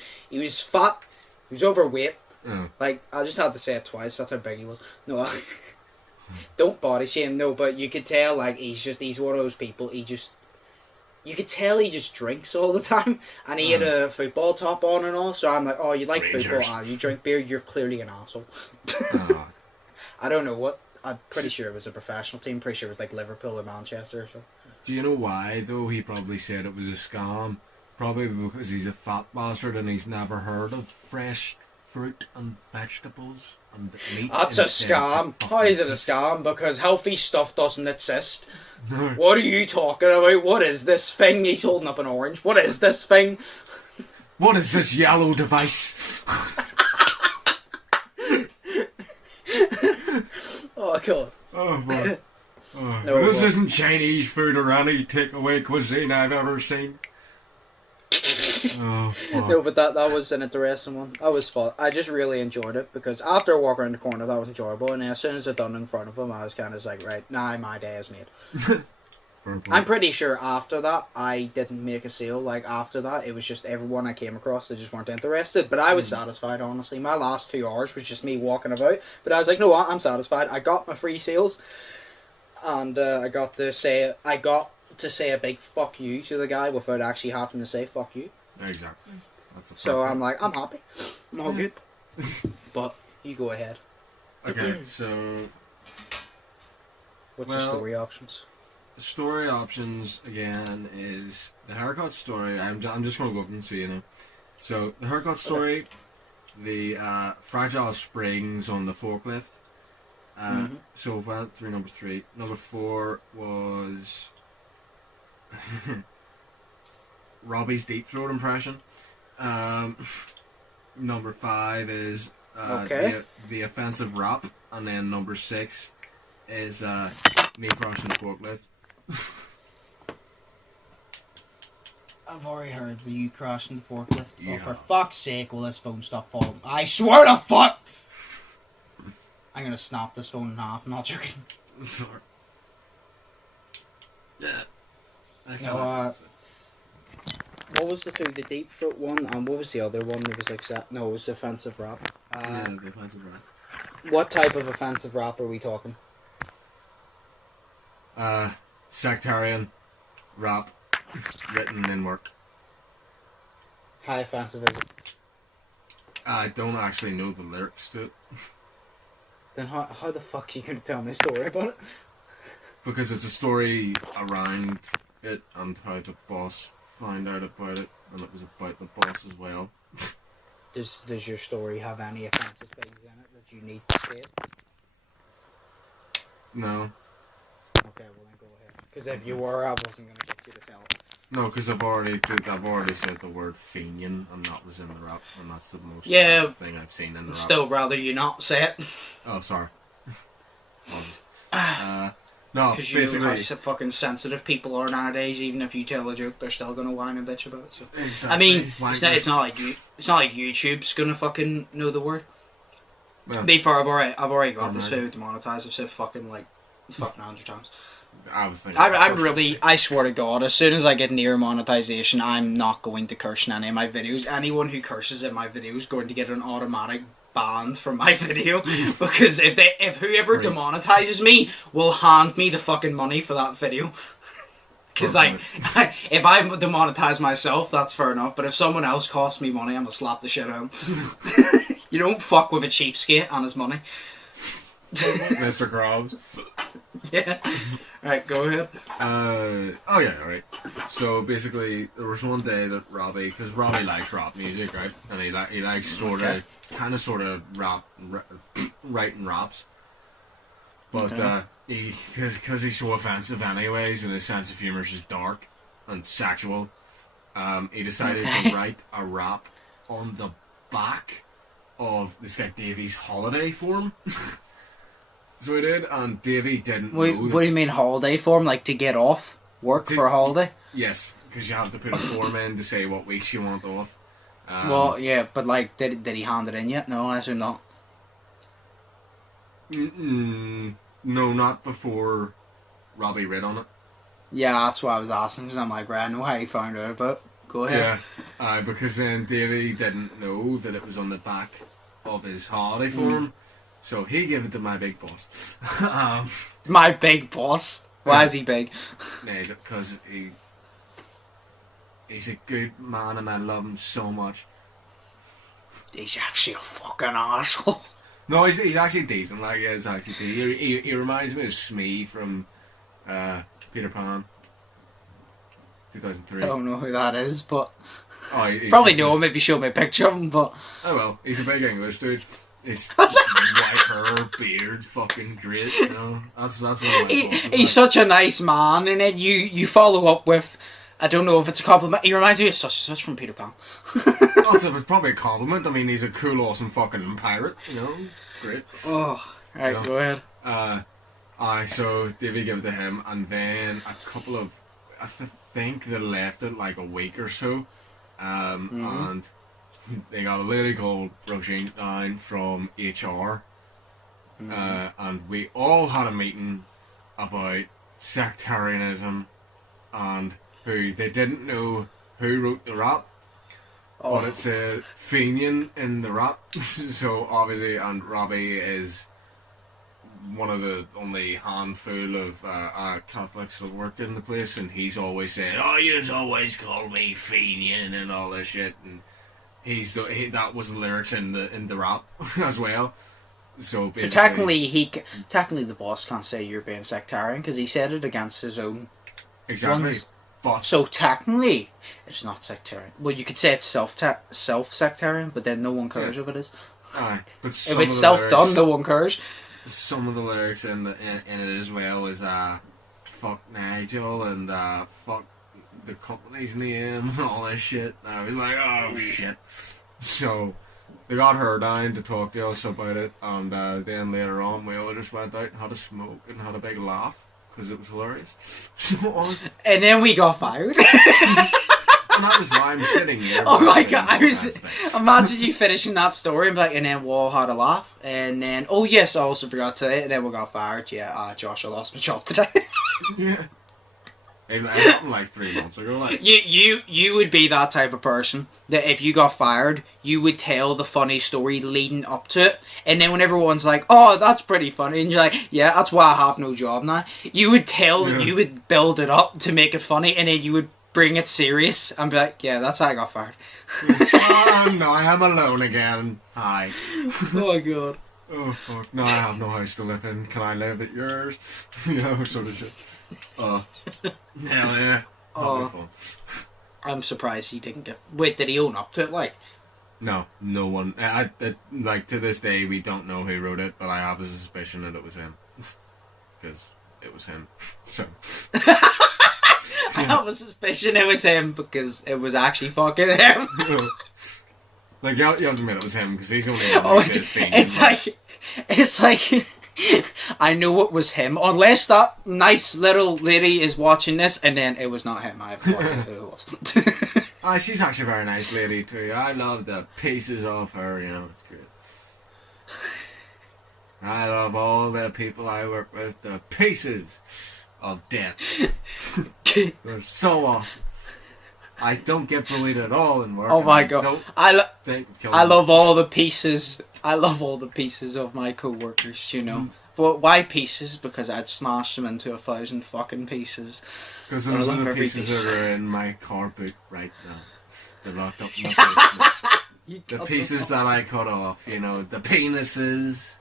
fat. He was overweight. Like, I just had to say it twice. That's how big he was. No, don't body shame. No, but you could tell, like, he's one of those people. you could tell he just drinks all the time, and he had a football top on and all. So I'm like, oh, you like Rangers. football? You drink beer? You're clearly an asshole. I don't know what. I'm pretty sure it was a professional team. Pretty sure it was like Liverpool or Manchester or something. Do you know why though? He probably said it was a scam. Probably because he's a fat bastard and he's never heard of fresh fruit and vegetables and meat. That's a scam. How is it a scam? Because healthy stuff doesn't exist. What are you talking about? What is this thing? He's holding up an orange. What is this thing? What is this yellow device? Oh, God. Oh, boy. Oh, No, this isn't Chinese food or any takeaway cuisine I've ever seen. Oh, fuck. No, but that was an interesting one. That was fun. I just really enjoyed it because after I walk around the corner, that was enjoyable. And as soon as I done in front of him, I was kind of like, right, now my day is made. I'm pretty sure after that, I didn't make a sale. Like, after that, it was just everyone I came across that just weren't interested. But I was satisfied, honestly. My last 2 hours was just me walking about. But I was like, no, I'm satisfied. I got my free sales. And I got to say a big fuck you to the guy without actually having to say fuck you. Exactly. That's a So I'm like, I'm happy. I'm all good. But you go ahead. Okay, so What's the story options? story options again is the haircut story. I'm just going to go up and see, you know. So the haircut story, the fragile springs on the forklift. So went through number 3. Number 4 was Robbie's deep throat impression. Number 5 is the offensive rap, and then number 6 is me crushing the forklift. I've already heard the you crashing the forklift. Yeah. Oh, for fuck's sake, will this phone stop falling? I swear to fuck! I'm gonna snap this phone in half, I'm not joking. Yeah. What was the 2? The deep throat one, and what was the other one? It was like no, it was offensive rap. Yeah, the offensive rap. What type of offensive rap are we talking? Sectarian rap written in work. How offensive is it? I don't actually know the lyrics to it. Then how the fuck are you gonna tell me a story about it? Because it's a story around it and how the boss found out about it, and it was about the boss as well. Does your story have any offensive things in it that you need to state? No. Okay, well then go ahead. Because if you were, I wasn't gonna get you to tell it. No, because I've already said the word Fenian, and that was in the rap, and that's the most offensive thing I've seen in the rap. Still rather you not say it. Oh, sorry. No, because you basically, know how fucking sensitive people are nowadays. Even if you tell a joke, they're still gonna whine and bitch about it. So exactly. I mean, it's not like YouTube's gonna fucking know the word. Well, Be fair, I've already got this video demonetized. I've said fucking 100 times. I was thinking. I swear to God, as soon as I get near monetization, I'm not going to curse in any of my videos. Anyone who curses in my videos is going to get an automatic banned from my video, because if whoever demonetizes me will hand me the fucking money for that video. Because if I demonetize myself, that's fair enough. But if someone else costs me money, I'm gonna slap the shit out of him. You don't fuck with a cheapskate and his money. Mr. Krabs. Yeah. Alright, go ahead. Alright. So basically, there was one day that Robbie, because Robbie likes rap music, right? And he likes kind of writing raps. But because he's so offensive anyways, and his sense of humour is just dark and sexual, he decided to write a rap on the back of this guy Davy's holiday form. So he did, and Davy didn't know. What do you mean holiday form? Like to get off work for a holiday? Yes, because you have to put a form in to say what weeks you want off. Well, yeah, but did he hand it in yet? No, I assume not. No, not before Robbie read on it. Yeah, that's what I was asking, because I'm like, right, I know how he found out about it. Go ahead. Yeah, because then Davy didn't know that it was on the back of his holiday form. So he gave it to my big boss. My big boss? Why is he big? Nah, because He's a good man and I love him so much. He's actually a fucking asshole. No, he's actually decent. Like, yeah, he's actually decent. He reminds me of Smee from Peter Pan 2003. I don't know who that is, but Probably know him if you show me a picture of him. But oh well, he's a big English dude. He's white hair, beard, fucking great. You know, that's what he's such a nice man, and then you follow up with, I don't know if it's a compliment. He reminds me of such from Peter Pan. Also, it's probably a compliment. I mean, he's a cool, awesome fucking pirate. You know, great. Oh, right, go ahead. So Davey gave it to him, and then a couple of, I think they left it like a week or so, and they got a lady called Roisin down from HR, and we all had a meeting about sectarianism and who they didn't know who wrote the rap. But it said Fenian in the rap, so obviously, and Robbie is one of the only handful of Catholics that worked in the place, and he's always said, "Oh, you always call me Fenian" and all this shit, and that was the lyrics in the rap as well. So technically, technically the boss can't say you're being sectarian because he said it against his own. Exactly. Ones. But so technically, it's not sectarian. Well, you could say it's self-sectarian, but then no one cares if it is. Aye, but if it's self-done, no one cares. Some of the lyrics in it as well is "fuck Nigel" and "fuck the company's name" and all this shit. And I was like, oh shit. So they got her down to talk to us about it, and then later on we all just went out and had a smoke and had a big laugh. Because it was hilarious. And then we got fired. And that is why I'm sitting here. Oh my god, imagine you finishing that story and and then we all had a laugh. And then, oh yes, I also forgot to say, and then we got fired. Yeah, Josh, I lost my job today. Yeah. It happened like 3 months ago. Like. You would be that type of person that if you got fired, you would tell the funny story leading up to it, and then when everyone's like, "Oh, that's pretty funny," and you're like, "Yeah, that's why I have no job now," you would you would build it up to make it funny, and then you would bring it serious and be like, "Yeah, that's how I got fired." Oh no, I am alone again. Hi. Oh my god. Oh fuck! No, I have no house to live in. Can I live at yours? You know, sort of shit. Hell yeah. Fun. I'm surprised he didn't get. Wait, did he own up to it? Like, no one. Like to this day, we don't know who wrote it, but I have a suspicion that it was him, because it was him. So I have a suspicion it was him because it was actually fucking him. Like you have to admit it was him because he's only. It's like. I know it was him, unless that nice little lady is watching this, and then it was not him. I have no idea who it was. She's actually a very nice lady too. I love the pieces of her. You know, it's good. I love all the people I work with. The pieces of death. They're so awesome. I don't get bullied at all in work. Oh my god! I love all the pieces. I love all the pieces of my co-workers, you know. But why pieces? Because I'd smash them into 1,000 fucking pieces. Because those are the pieces that are in my car boot right now. They're locked up in my basement. The pieces that I cut off, you know, the penises,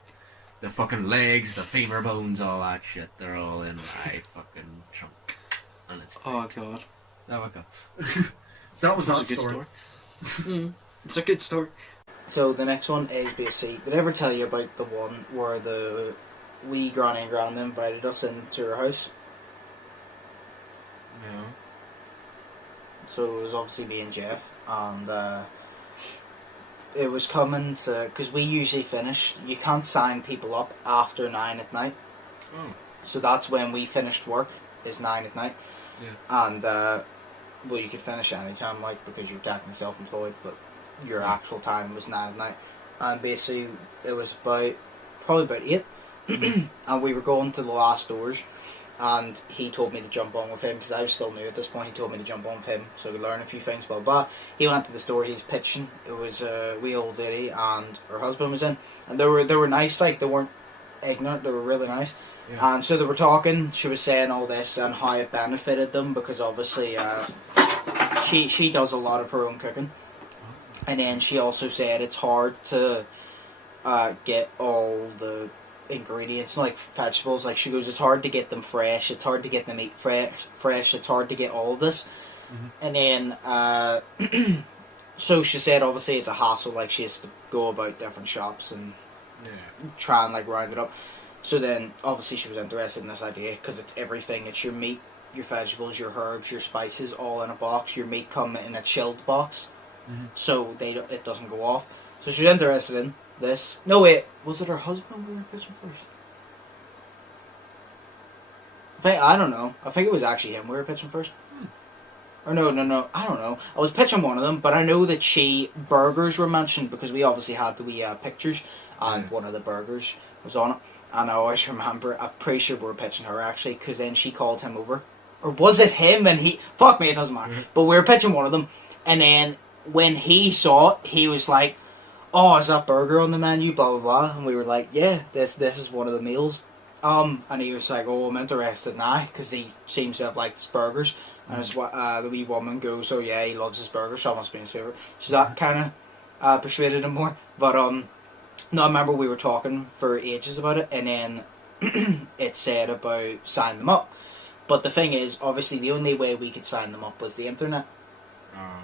the fucking legs, the femur bones, all that shit. They're all in my fucking trunk. And it's oh god. There we go. So that was a good story. It's a good story. So the next one is basically, did I ever tell you about the one where the wee granny and grandma invited us into her house? No. So it was obviously me and Jeff, and it was coming to, because we usually finish, you can't sign people up after 9 at night. Oh. So that's when we finished work, is 9 at night. Yeah. And, well, you could finish any time, like, because you're technically self-employed, but your actual time was 9 at night. And basically, it was probably about 8. And we were going to the last doors, and he told me to jump on with him, because I was still new at this point. He told me to jump on with him, so we learn a few things, blah, blah. He went to the store, he's pitching. It was a wee old lady, and her husband was in. And they were nice, like, they weren't ignorant, they were really nice. Yeah. And so they were talking, she was saying all this, and how it benefited them, because obviously, she does a lot of her own cooking, and then she also said it's hard to get all the ingredients like vegetables. Like she goes, it's hard to get them fresh. It's hard to get the meat fresh. It's hard to get all of this, and then so she said obviously it's a hassle. Like she has to go about different shops and try and like round it up. So then obviously she was interested in this idea because it's everything. It's your meat, your vegetables, your herbs, your spices, all in a box. Your meat come in a chilled box, so it doesn't go off. So she's interested in this. No wait, was it her husband we were pitching first? I don't know. I think it was actually him we were pitching first. Or no, I don't know. I was pitching one of them, but I know that burgers were mentioned because we obviously had the wee pictures, and one of the burgers was on it. And I always remember, I'm pretty sure we were pitching her actually, because then she called him over. Or was it him and he... Fuck me, it doesn't matter. But we were pitching one of them, and then when he saw it, he was like, oh, is that burger on the menu, blah, blah, blah. And we were like, yeah, this is one of the meals. And he was like, oh, I'm interested now, because he seems to have liked burgers. And the wee woman goes, oh yeah, he loves his burgers, so that must be his favourite. So that kind of persuaded him more. But, no, I remember we were talking for ages about it, and then it said about sign them up. But the thing is, obviously the only way we could sign them up was the internet.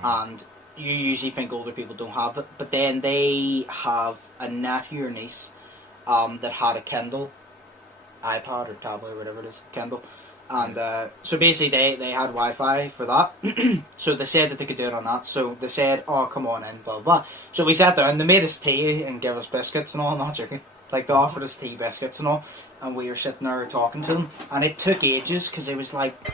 And you usually think older people don't have it, but then they have a nephew or niece that had a Kindle, iPad or tablet or whatever it is, Kindle. And so basically they had Wi-Fi for that. So they said that they could do it on that. So they said, oh, come on in, blah, blah. So we sat there and they made us tea and gave us biscuits and all. I'm not joking. Like they offered us tea, biscuits and all. And we were sitting there talking to them. And it took ages because it was like...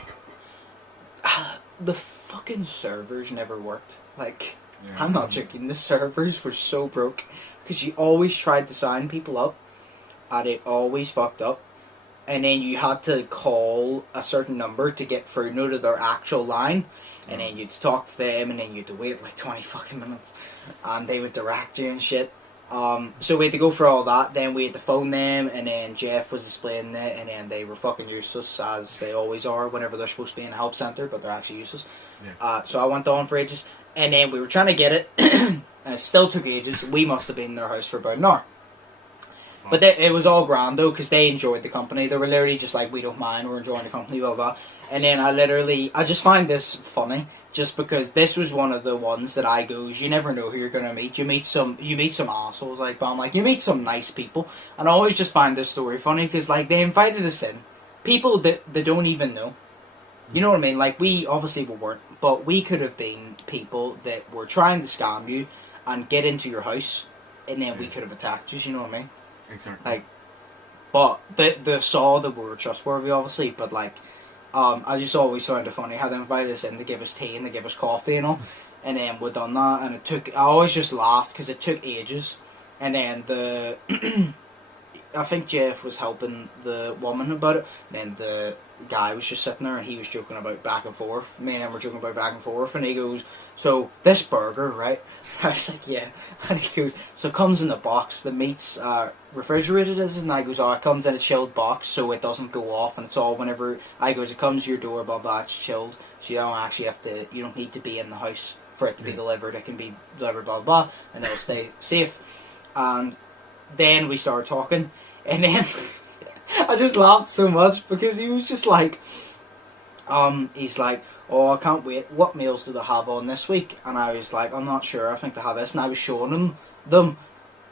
the fucking servers never worked. Like, I'm not joking. The servers were so broke. Because you always tried to sign people up. And it always fucked up. And then you had to call a certain number to get through to their actual line. And then you'd talk to them, and then you had to wait like 20 fucking minutes. And they would direct you and shit. So we had to go for all that. Then we had to phone them, and then Jeff was explaining it, and then they were fucking useless, as they always are whenever they're supposed to be in a help centre, but they're actually useless. So I went on for ages. And then we were trying to get it, and it still took ages. We must have been in their house for about an hour. But it was all grand though, because they enjoyed the company. They were literally just like, we don't mind, we're enjoying the company, blah, blah. And then I just find this funny, just because this was one of the ones that I goes, you never know who you're going to meet. You meet some assholes, like, but I'm like, you meet some nice people. And I always just find this story funny, because like, they invited us in. People that they don't even know. You know what I mean? Like, we obviously weren't, but we could have been people that were trying to scam you and get into your house, and then we could have attacked you, you know what I mean? Exactly. Like, but they saw that we were trustworthy, obviously. But like, I just always found it funny how they invited us in to give us tea and to give us coffee and all, and then we done that, and it took. I always just laughed because it took ages, and then I think Jeff was helping the woman about it, and then the guy was just sitting there and he was joking about back and forth. Me and him were joking about back and forth, and he goes, so this burger, right? I was like, yeah. And he goes, so it comes in the box, the meat's refrigerated, is it? And I goes, oh, it comes in a chilled box so it doesn't go off, and it's all whenever, I goes, it comes to your door, blah, blah, it's chilled, so you don't actually have to, you don't need to be in the house for it to be delivered, it can be delivered, blah, blah, and it'll stay safe. And then we started talking, and then I just laughed so much because he was just like, he's like, oh, I can't wait, what meals do they have on this week? And I was like, I'm not sure, I think they have this. And I was showing him them.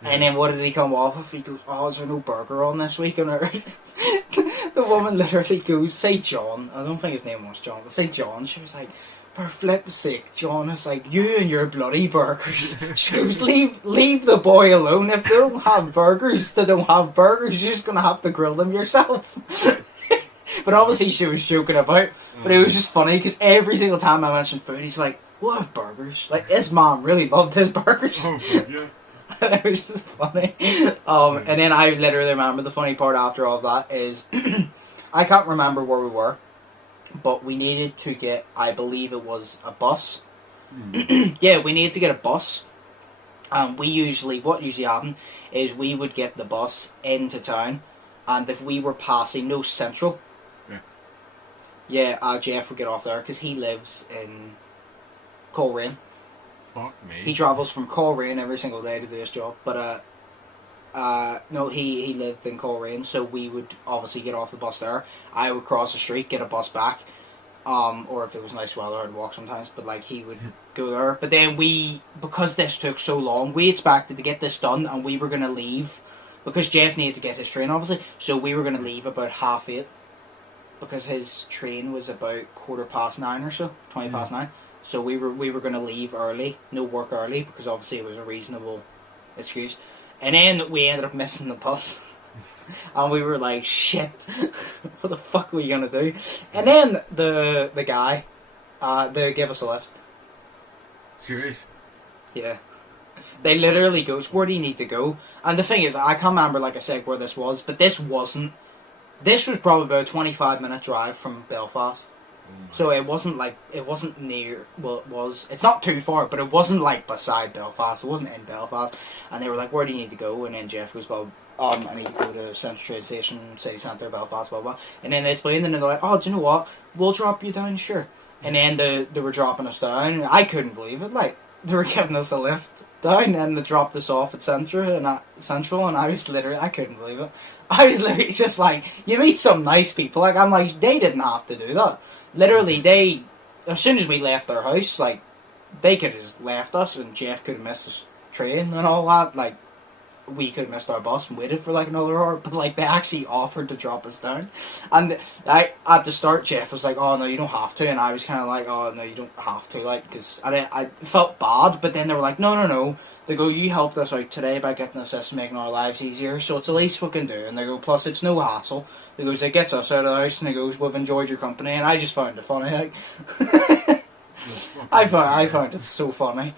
And then what did he come off with? He goes, oh, is there no burger on this week? And the woman literally goes, say John. I don't think his name was John, but say John. She was like, for flip's sake, John, it's like, you and your bloody burgers. She goes, leave the boy alone. If they don't have burgers, they don't have burgers. You're just going to have to grill them yourself. But obviously she was joking about. But it was just funny, because every single time I mentioned food, he's like, what have burgers? Like, his mom really loved his burgers. Oh, yeah. And it was just funny. And then I literally remember the funny part after all that is, I can't remember where we were, but we needed to get, I believe it was a bus. Yeah, we needed to get a bus. What usually happened is we would get the bus into town, and if we were passing Central, Jeff would get off there because he lives in Coleraine. Fuck me. He travels from Coleraine every single day to do his job. But no, he lived in Coleraine, so we would obviously get off the bus there. I would cross the street, get a bus back. Or if it was nice weather, I'd walk sometimes. But like he would go there. But then because this took so long, we expected to get this done, and we were gonna leave because Jeff needed to get his train, obviously. So we were gonna leave about 8:30 because his train was about 9:15 or so, 9:20. So we were gonna leave early, no work early, because obviously it was a reasonable excuse. And then we ended up missing the bus. And we were like, shit, what the fuck are we gonna do? And then the guy, they gave us a lift. Serious? Yeah. They literally goes, where do you need to go? And the thing is, I can't remember, like I said, where this was, but this wasn't. This was probably about a 25-minute drive from Belfast. So it wasn't near, well it was, it's not too far, but it wasn't like beside Belfast, it wasn't in Belfast. And they were like, where do you need to go? And then Jeff goes, well, I need to go to Central Train Station, City Centre, Belfast, blah blah. And then they explained, and they're like, oh, do you know what, we'll drop you down, sure. And then they were dropping us down, I couldn't believe it, like, they were giving us a lift down, and they dropped us off at Central, and I was literally, I couldn't believe it. I was literally just like, you meet some nice people, like, I'm like, they didn't have to do that. Literally, as soon as we left our house, like, they could have just left us, and Jeff could have missed his train and all that, like, we could have missed our bus and waited for like another hour, but like they actually offered to drop us down. And at the start, Jeff was like, oh no, you don't have to, and I was kind of like, oh no, you don't have to, like, because I felt bad. But then they were like, no, they go, you helped us out today by getting us this, making our lives easier, so it's the least we can do. And they go, plus it's no hassle. They goes, it gets us out of the house, and they goes, we've enjoyed your company. And I just found it funny, like I found it so funny.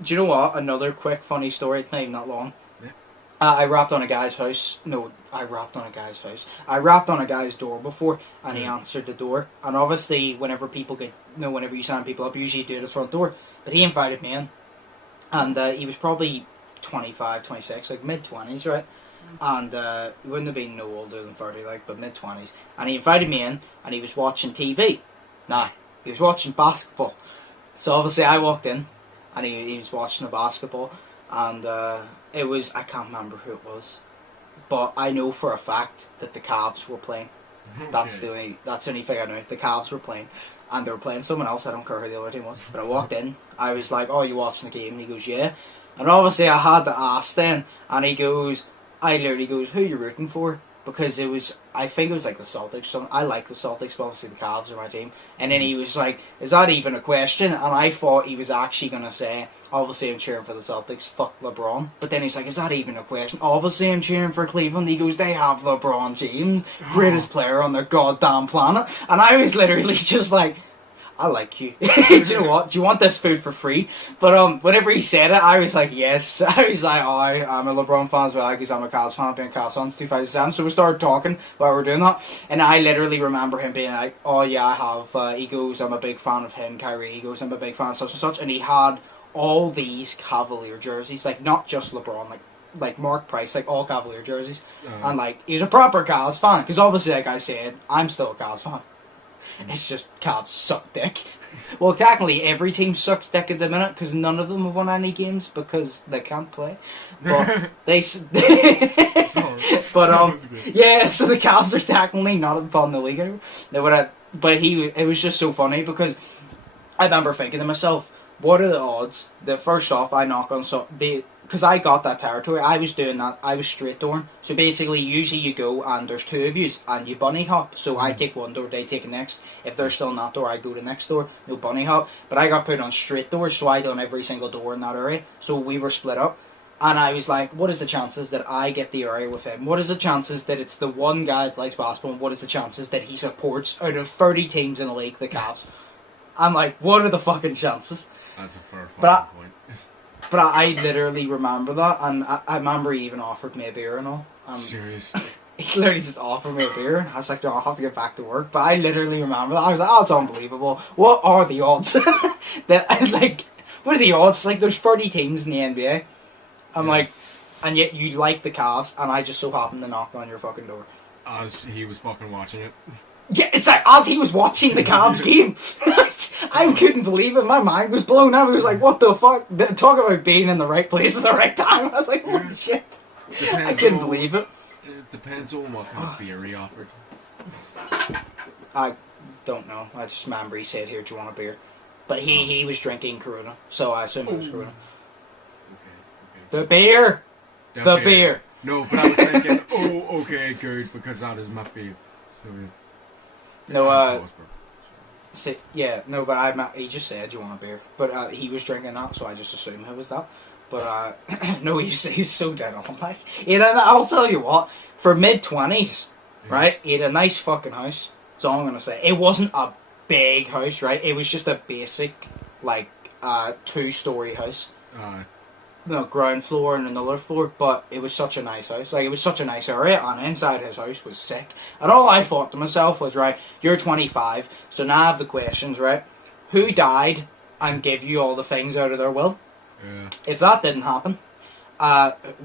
Do you know what? Another quick funny story. It's not even that long. Yeah. I rapped on a guy's house. No, I rapped on a guy's house. I rapped on a guy's door before, and he answered the door. And obviously, whenever you sign people up, you usually do it at the front door. But he invited me in, and he was probably 25, 26, like mid-20s, right? And he wouldn't have been no older than 30, like, but mid-20s. And he invited me in, and he was watching TV. Nah, he was watching basketball. So obviously, I walked in. And he was watching the basketball, and it was, I can't remember who it was, but I know for a fact that the Cavs were playing. Okay. That's the only thing I know. The Cavs were playing, and they were playing someone else. I don't care who the other team was. But I walked in, I was like, "Oh, you watching the game?" And he goes, "Yeah." And obviously I had to ask then, and he goes, I literally goes, "Who are you rooting for?" Because it was, I think it was like the Celtics. So I like the Celtics, but obviously the Cavs are my team. And then he was like, is that even a question? And I thought he was actually going to say, obviously I'm cheering for the Celtics, fuck LeBron. But then he's like, is that even a question? Obviously I'm cheering for Cleveland. He goes, they have LeBron James, greatest player on the goddamn planet. And I was literally just like, I like you. Do you know what? Do you want this food for free? But whenever he said it, I was like, yes. I was like, oh, I'm a LeBron fan as well, because I'm a Cavs fan. I've been a Cavs fan since 2007. So we started talking while we were doing that. And I literally remember him being like, oh yeah, I have. He goes, I'm a big fan of him. Kyrie, he goes, I'm a big fan of such and such. And he had all these Cavalier jerseys, like not just LeBron, like Mark Price, like all Cavalier jerseys. And like, he was a proper Cavs fan. Because obviously, like I said, I'm still a Cavs fan. It's just Cavs suck dick. Well, technically every team sucks dick at the minute because none of them have won any games because they can't play. But yeah. So the Cavs are technically not at the bottom of the league anymore. They would have, but it was just so funny because I remember thinking to myself, what are the odds that first off I knock on because I got that territory, I was doing that, I was straight dooring. So basically, usually you go and there's two of you and you bunny hop. So I take one door, they take the next. If they're still in that door, I go to the next door. No bunny hop. But I got put on straight doors, so I done every single door in that area. So we were split up. And I was like, what is the chances that I get the area with him? What is the chances that it's the one guy that likes basketball? And what is the chances that he supports out of 30 teams in the league, the Cavs? I'm like, what are the fucking chances? That's a fair fucking point. But I literally remember that, and I remember he even offered me a beer and all. Serious? He literally just offered me a beer, and I was like, no, I'll have to get back to work. But I literally remember that. I was like, oh, it's unbelievable. What are the odds? What are the odds? Like, there's 30 teams in the NBA. I'm like, and yet you like the Cavs, and I just so happened to knock on your fucking door. As he was fucking watching it. Yeah, it's like as he was watching the Cavs game, I couldn't believe it. My mind was blown. I was like, "What the fuck?" Talk about being in the right place at the right time. I was like, "Holy shit!" I couldn't believe it. It depends on what kind of beer he offered. I don't know. I just remember he said, "Here, do you want a beer?" But he was drinking Corona, so I assume it was Corona. Okay. The beer. The beer. No, but I was thinking, oh, okay, good, because that is my fave. So, yeah. No, but he just said, "You want a beer?" But he was drinking that, so I just assumed it was that. But no, he's so dead on. Like, I'll tell you what, for mid-20s, right? He had a nice fucking house. That's all I'm gonna say. It wasn't a big house, right? It was just a basic, like, 2-story house. No, ground floor and another floor, but it was such a nice house. Like, it was such a nice area, and inside his house was sick. And all I thought to myself was, right, you're 25, so now I have the questions, right? Who died and gave you all the things out of their will? Yeah. If that didn't happen,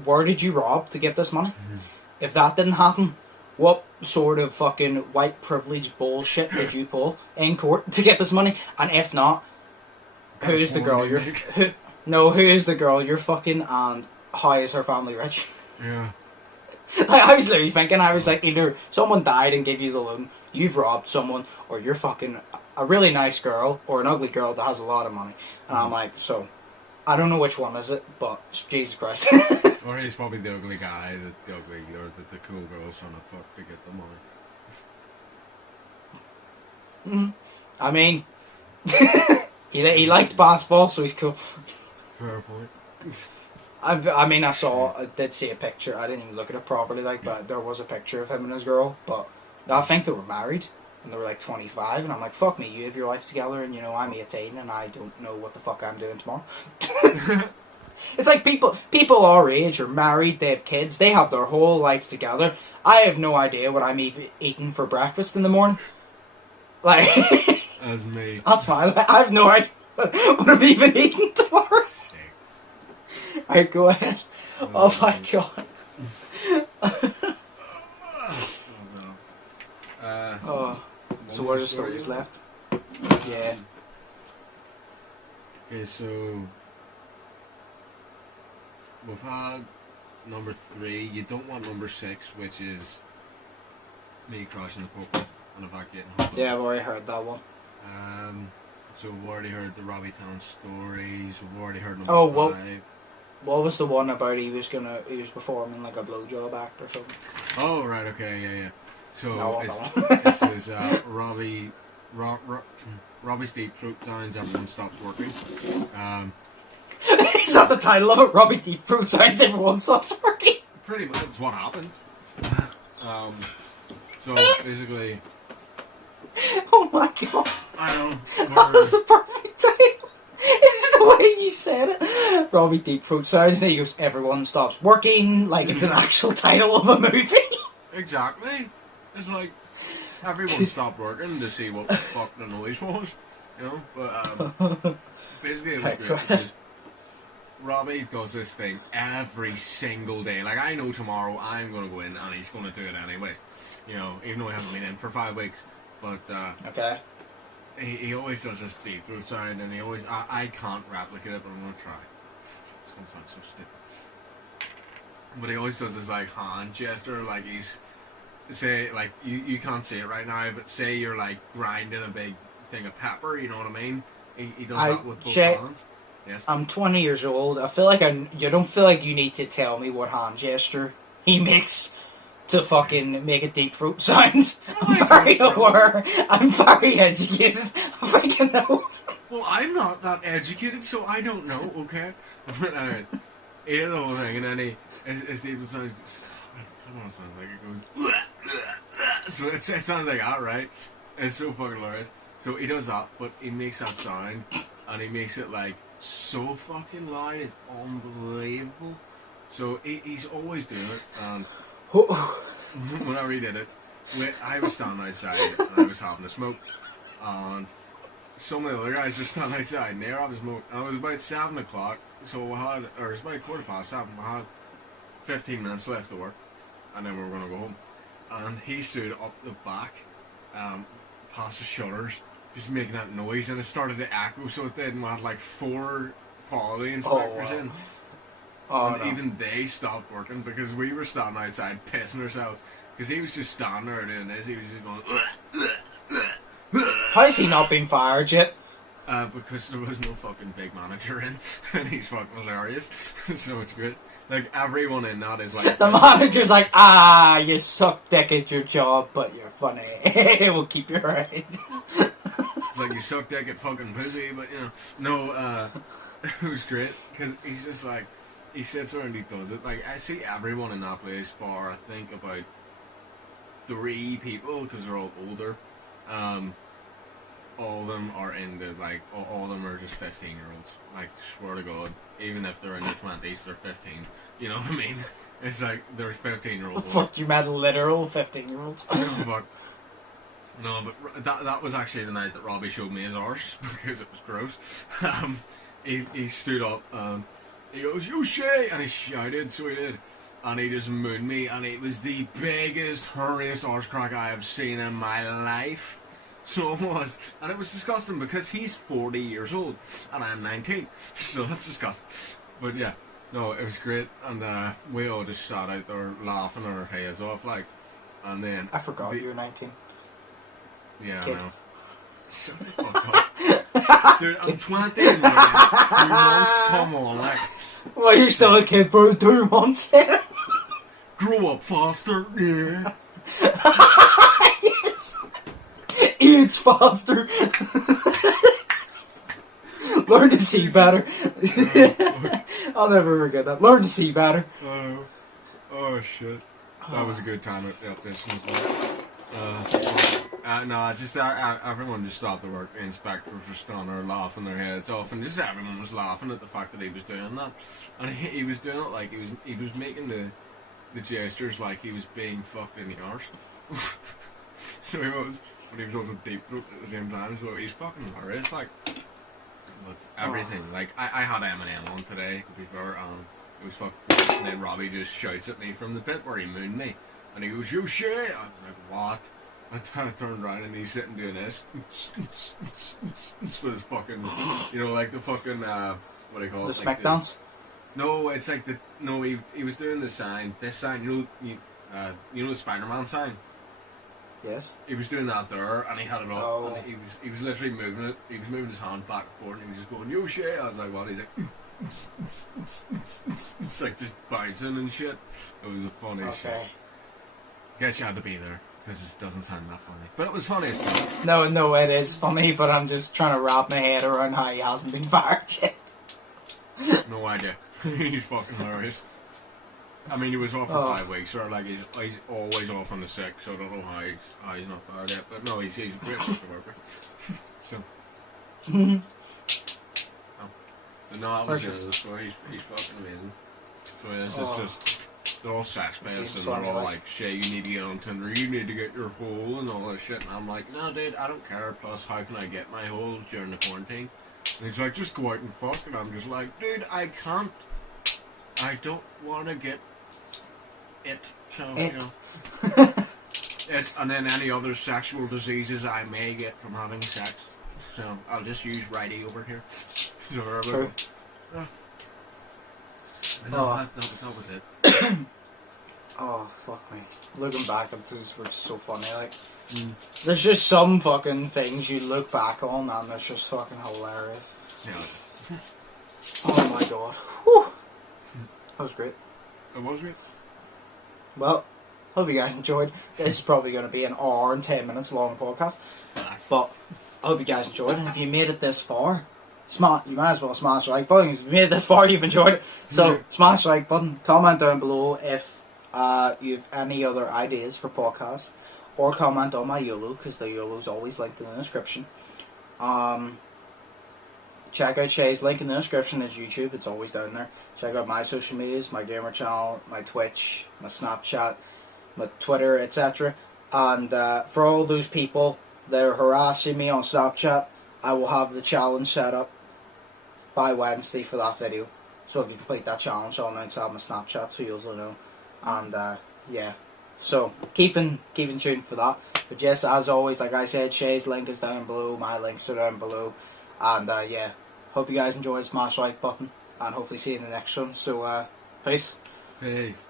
where did you rob to get this money? Mm-hmm. If that didn't happen, what sort of fucking white privilege bullshit did you pull in court to get this money? And if not, who's the girl you're... who is the girl you're fucking, and how is her family rich? Yeah. Like, I was literally thinking, I was like, either someone died and gave you the loan, you've robbed someone, or you're fucking a really nice girl, or an ugly girl that has a lot of money. And I'm like, so, I don't know which one is it, but Jesus Christ. Or he's probably the ugly guy, the cool girl's trying to fuck to get the money. I mean, he liked basketball, so he's cool. Fair point. I did see a picture. I didn't even look at it properly, but there was a picture of him and his girl. But I think they were married, and they were like 25. And I'm like, fuck me, you have your life together, and I'm 18, and I don't know what the fuck I'm doing tomorrow. It's like people our age are married, they have kids, they have their whole life together. I have no idea what I'm eating for breakfast in the morning. Like, as me. That's fine. I have no idea what I'm even eating tomorrow. Alright, go ahead. Oh my god. So what are the stories left? Yeah. Okay, so we've had number 3. You don't want number 6, which is me crashing the forklift and evacuating. Yeah, I've already heard that one. So we've already heard the Robbie Town stories. We've already heard number 5. What was the one about he was performing like a blowjob act or something? Oh right, okay, yeah. So no, this is Robbie's Deep Throat Sounds. Everyone stops working. Is that the title of it? Robbie Deep Throat Sounds. Everyone stops working. Pretty much, that's what happened. So basically. Oh my god. I know. That was the perfect title. It's the way you said it. Robbie Deep Throat Sounds. Then he goes, everyone stops working. Like it's an actual title of a movie. Exactly. It's like everyone stopped working to see what the fuck the noise was. But basically it was great because Robbie does this thing every single day. Like I know tomorrow I'm going to go in and he's going to do it anyway. Even though he hasn't been in for 5 weeks. But okay. He always does this deep throat sound, and he always I can't replicate it, but I'm gonna try. It's gonna sound so stupid. But he always does this like hand gesture, like he's you can't see it right now, but say you're like grinding a big thing of pepper, you know what I mean? He does that with both hands. Yes. I'm 20 years old. I feel like you don't feel like you need to tell me what hand gesture he makes to fucking make a deep throat sound. I'm very aware. I'm very educated. I think I know. Well, I'm not that educated, so I don't know, okay? But anyway, he did the whole thing, and then his deep throat sound, I don't know what it sounds like. It goes, so it sounds like that, right? It's so fucking hilarious. So he does that, but he makes that sound, and he makes it like so fucking loud, it's unbelievable. So he's always doing it, and whenever he did it, I was standing outside and I was having a smoke, and some of the other guys were standing outside and they're having a smoke, and it was about 7 o'clock, so it was about 7:15. I had 15 minutes left to work, and then we were going to go home, and he stood up the back past the shutters, just making that noise, and it started to echo, so it did, and we had like 4 quality inspectors in. Oh, And no. even they stopped working because we were standing outside pissing ourselves. Because he was just standing there doing this, he was just going, How has he not been fired yet? because there was no fucking big manager in, and he's fucking hilarious, so it's great. Like, everyone in that is like... The manager's like, you suck dick at your job, but you're funny. We'll keep you right. It's like, you suck dick at fucking pussy, but, you know... No, it was great, because he's just like... He sits there and he does it. Like, I see everyone in that place bar, I think about 3 people, because they're all older. All of them are into, like, all of them are just 15-year-olds. Like, swear to God. Even if they're in their 20s, they're 15. You know what I mean? It's like, they're 15-year-old boys. Fuck, you meant literal 15-year-olds. No, fuck. No, but that was actually the night that Robbie showed me his arse, because it was gross. He stood up, he goes, "You Shay!" And he shouted, so he did. And he just mooned me, and it was the biggest, hurriest arse crack I have seen in my life. So it was. And it was disgusting because he's 40 years old, and I'm 19. So that's disgusting. But yeah, no, it was great. And we all just sat out there laughing our heads off, like. And then... I forgot you were 19. Yeah, Kid. I know. Shut the fuck up. Dude, I'm 20 in 2 months, come on, like... Well, you're still a kid for 2 months. Grow up faster, yeah. Yes. Age faster. Learn to see better. I'll never forget that. Learn to see better. Oh shit. That was a good time at the audition as well. No, just everyone just stopped the work. The inspectors were standing there laughing their heads off, and just everyone was laughing at the fact that he was doing that. And he was doing it like he was making the gestures like he was being fucked in the arse. So he was, but he was also deep throat at the same time. So he's fucking hilarious, like. But everything, like I had Eminem on today, to be fair. It was fucking. And then Robbie just shouts at me from the pit where he mooned me, and he goes, "You shit!" I was like, "What?" I turned around and he's sitting doing this with his fucking, you know, like the fucking what do you call it? The like smack dance? No, it's like the he was doing the sign. This sign, you know the Spider-Man sign. Yes. He was doing that there, and he had it up, Oh. and he was literally moving it. He was moving his hand back and forth, and he was just going, "Yo shit!" I was like, "What?" He's like, it's like just bouncing and shit. It was a funny shit. Okay. Guess you had to be there. Because it doesn't sound that funny. But it was funny as fuck. No, it is funny, but I'm just trying to wrap my head around how he hasn't been fired yet. No idea. He's fucking hilarious. I mean, he was off for 5 weeks, or like he's always off on the sick, so I don't know how he's not fired yet. But no, he's a great worker. So. Oh. But no, that was it. So he's fucking amazing. So yeah, it's just. They're all sex based and they're all like, "Shay, you need to get on Tinder, you need to get your hole," and all that shit. And I'm like, "No, dude, I don't care. Plus, how can I get my hole during the quarantine?" And he's like, "Just go out and fuck." And I'm just like, "Dude, I can't. I don't want to get it." So, you know. It, and then any other sexual diseases I may get from having sex. So, I'll just use righty over here. So, True. No, that was it. Oh, fuck me. Looking back at those were so funny, like. There's just some fucking things you look back on and it's just fucking hilarious. Yeah. Oh my god. Whew. That was great. It was great. Well, hope you guys enjoyed. This is probably going to be an hour and 10 minutes long podcast. But I hope you guys enjoyed it. And if you made it this far, you might as well smash the like button. If you made it this far, you've enjoyed it. So smash the like button. Comment down below if you have any other ideas for podcasts. Or comment on my Yolo, because the Yolo's always linked in the description. Check out Shay's link in the description. His YouTube, it's always down there. Check out my social medias, my gamer channel, my Twitch, my Snapchat, my Twitter, etc. And for all those people that are harassing me on Snapchat, I will have the challenge set up by Wednesday for that video. So if you complete that challenge, I'll announce that on my Snapchat so you'll know. And yeah. So keep in tune for that. But yes, as always, like I said, Shay's link is down below, my links are down below. And yeah, hope you guys enjoyed. Smash the like button, and hopefully see you in the next one. So, peace. Peace.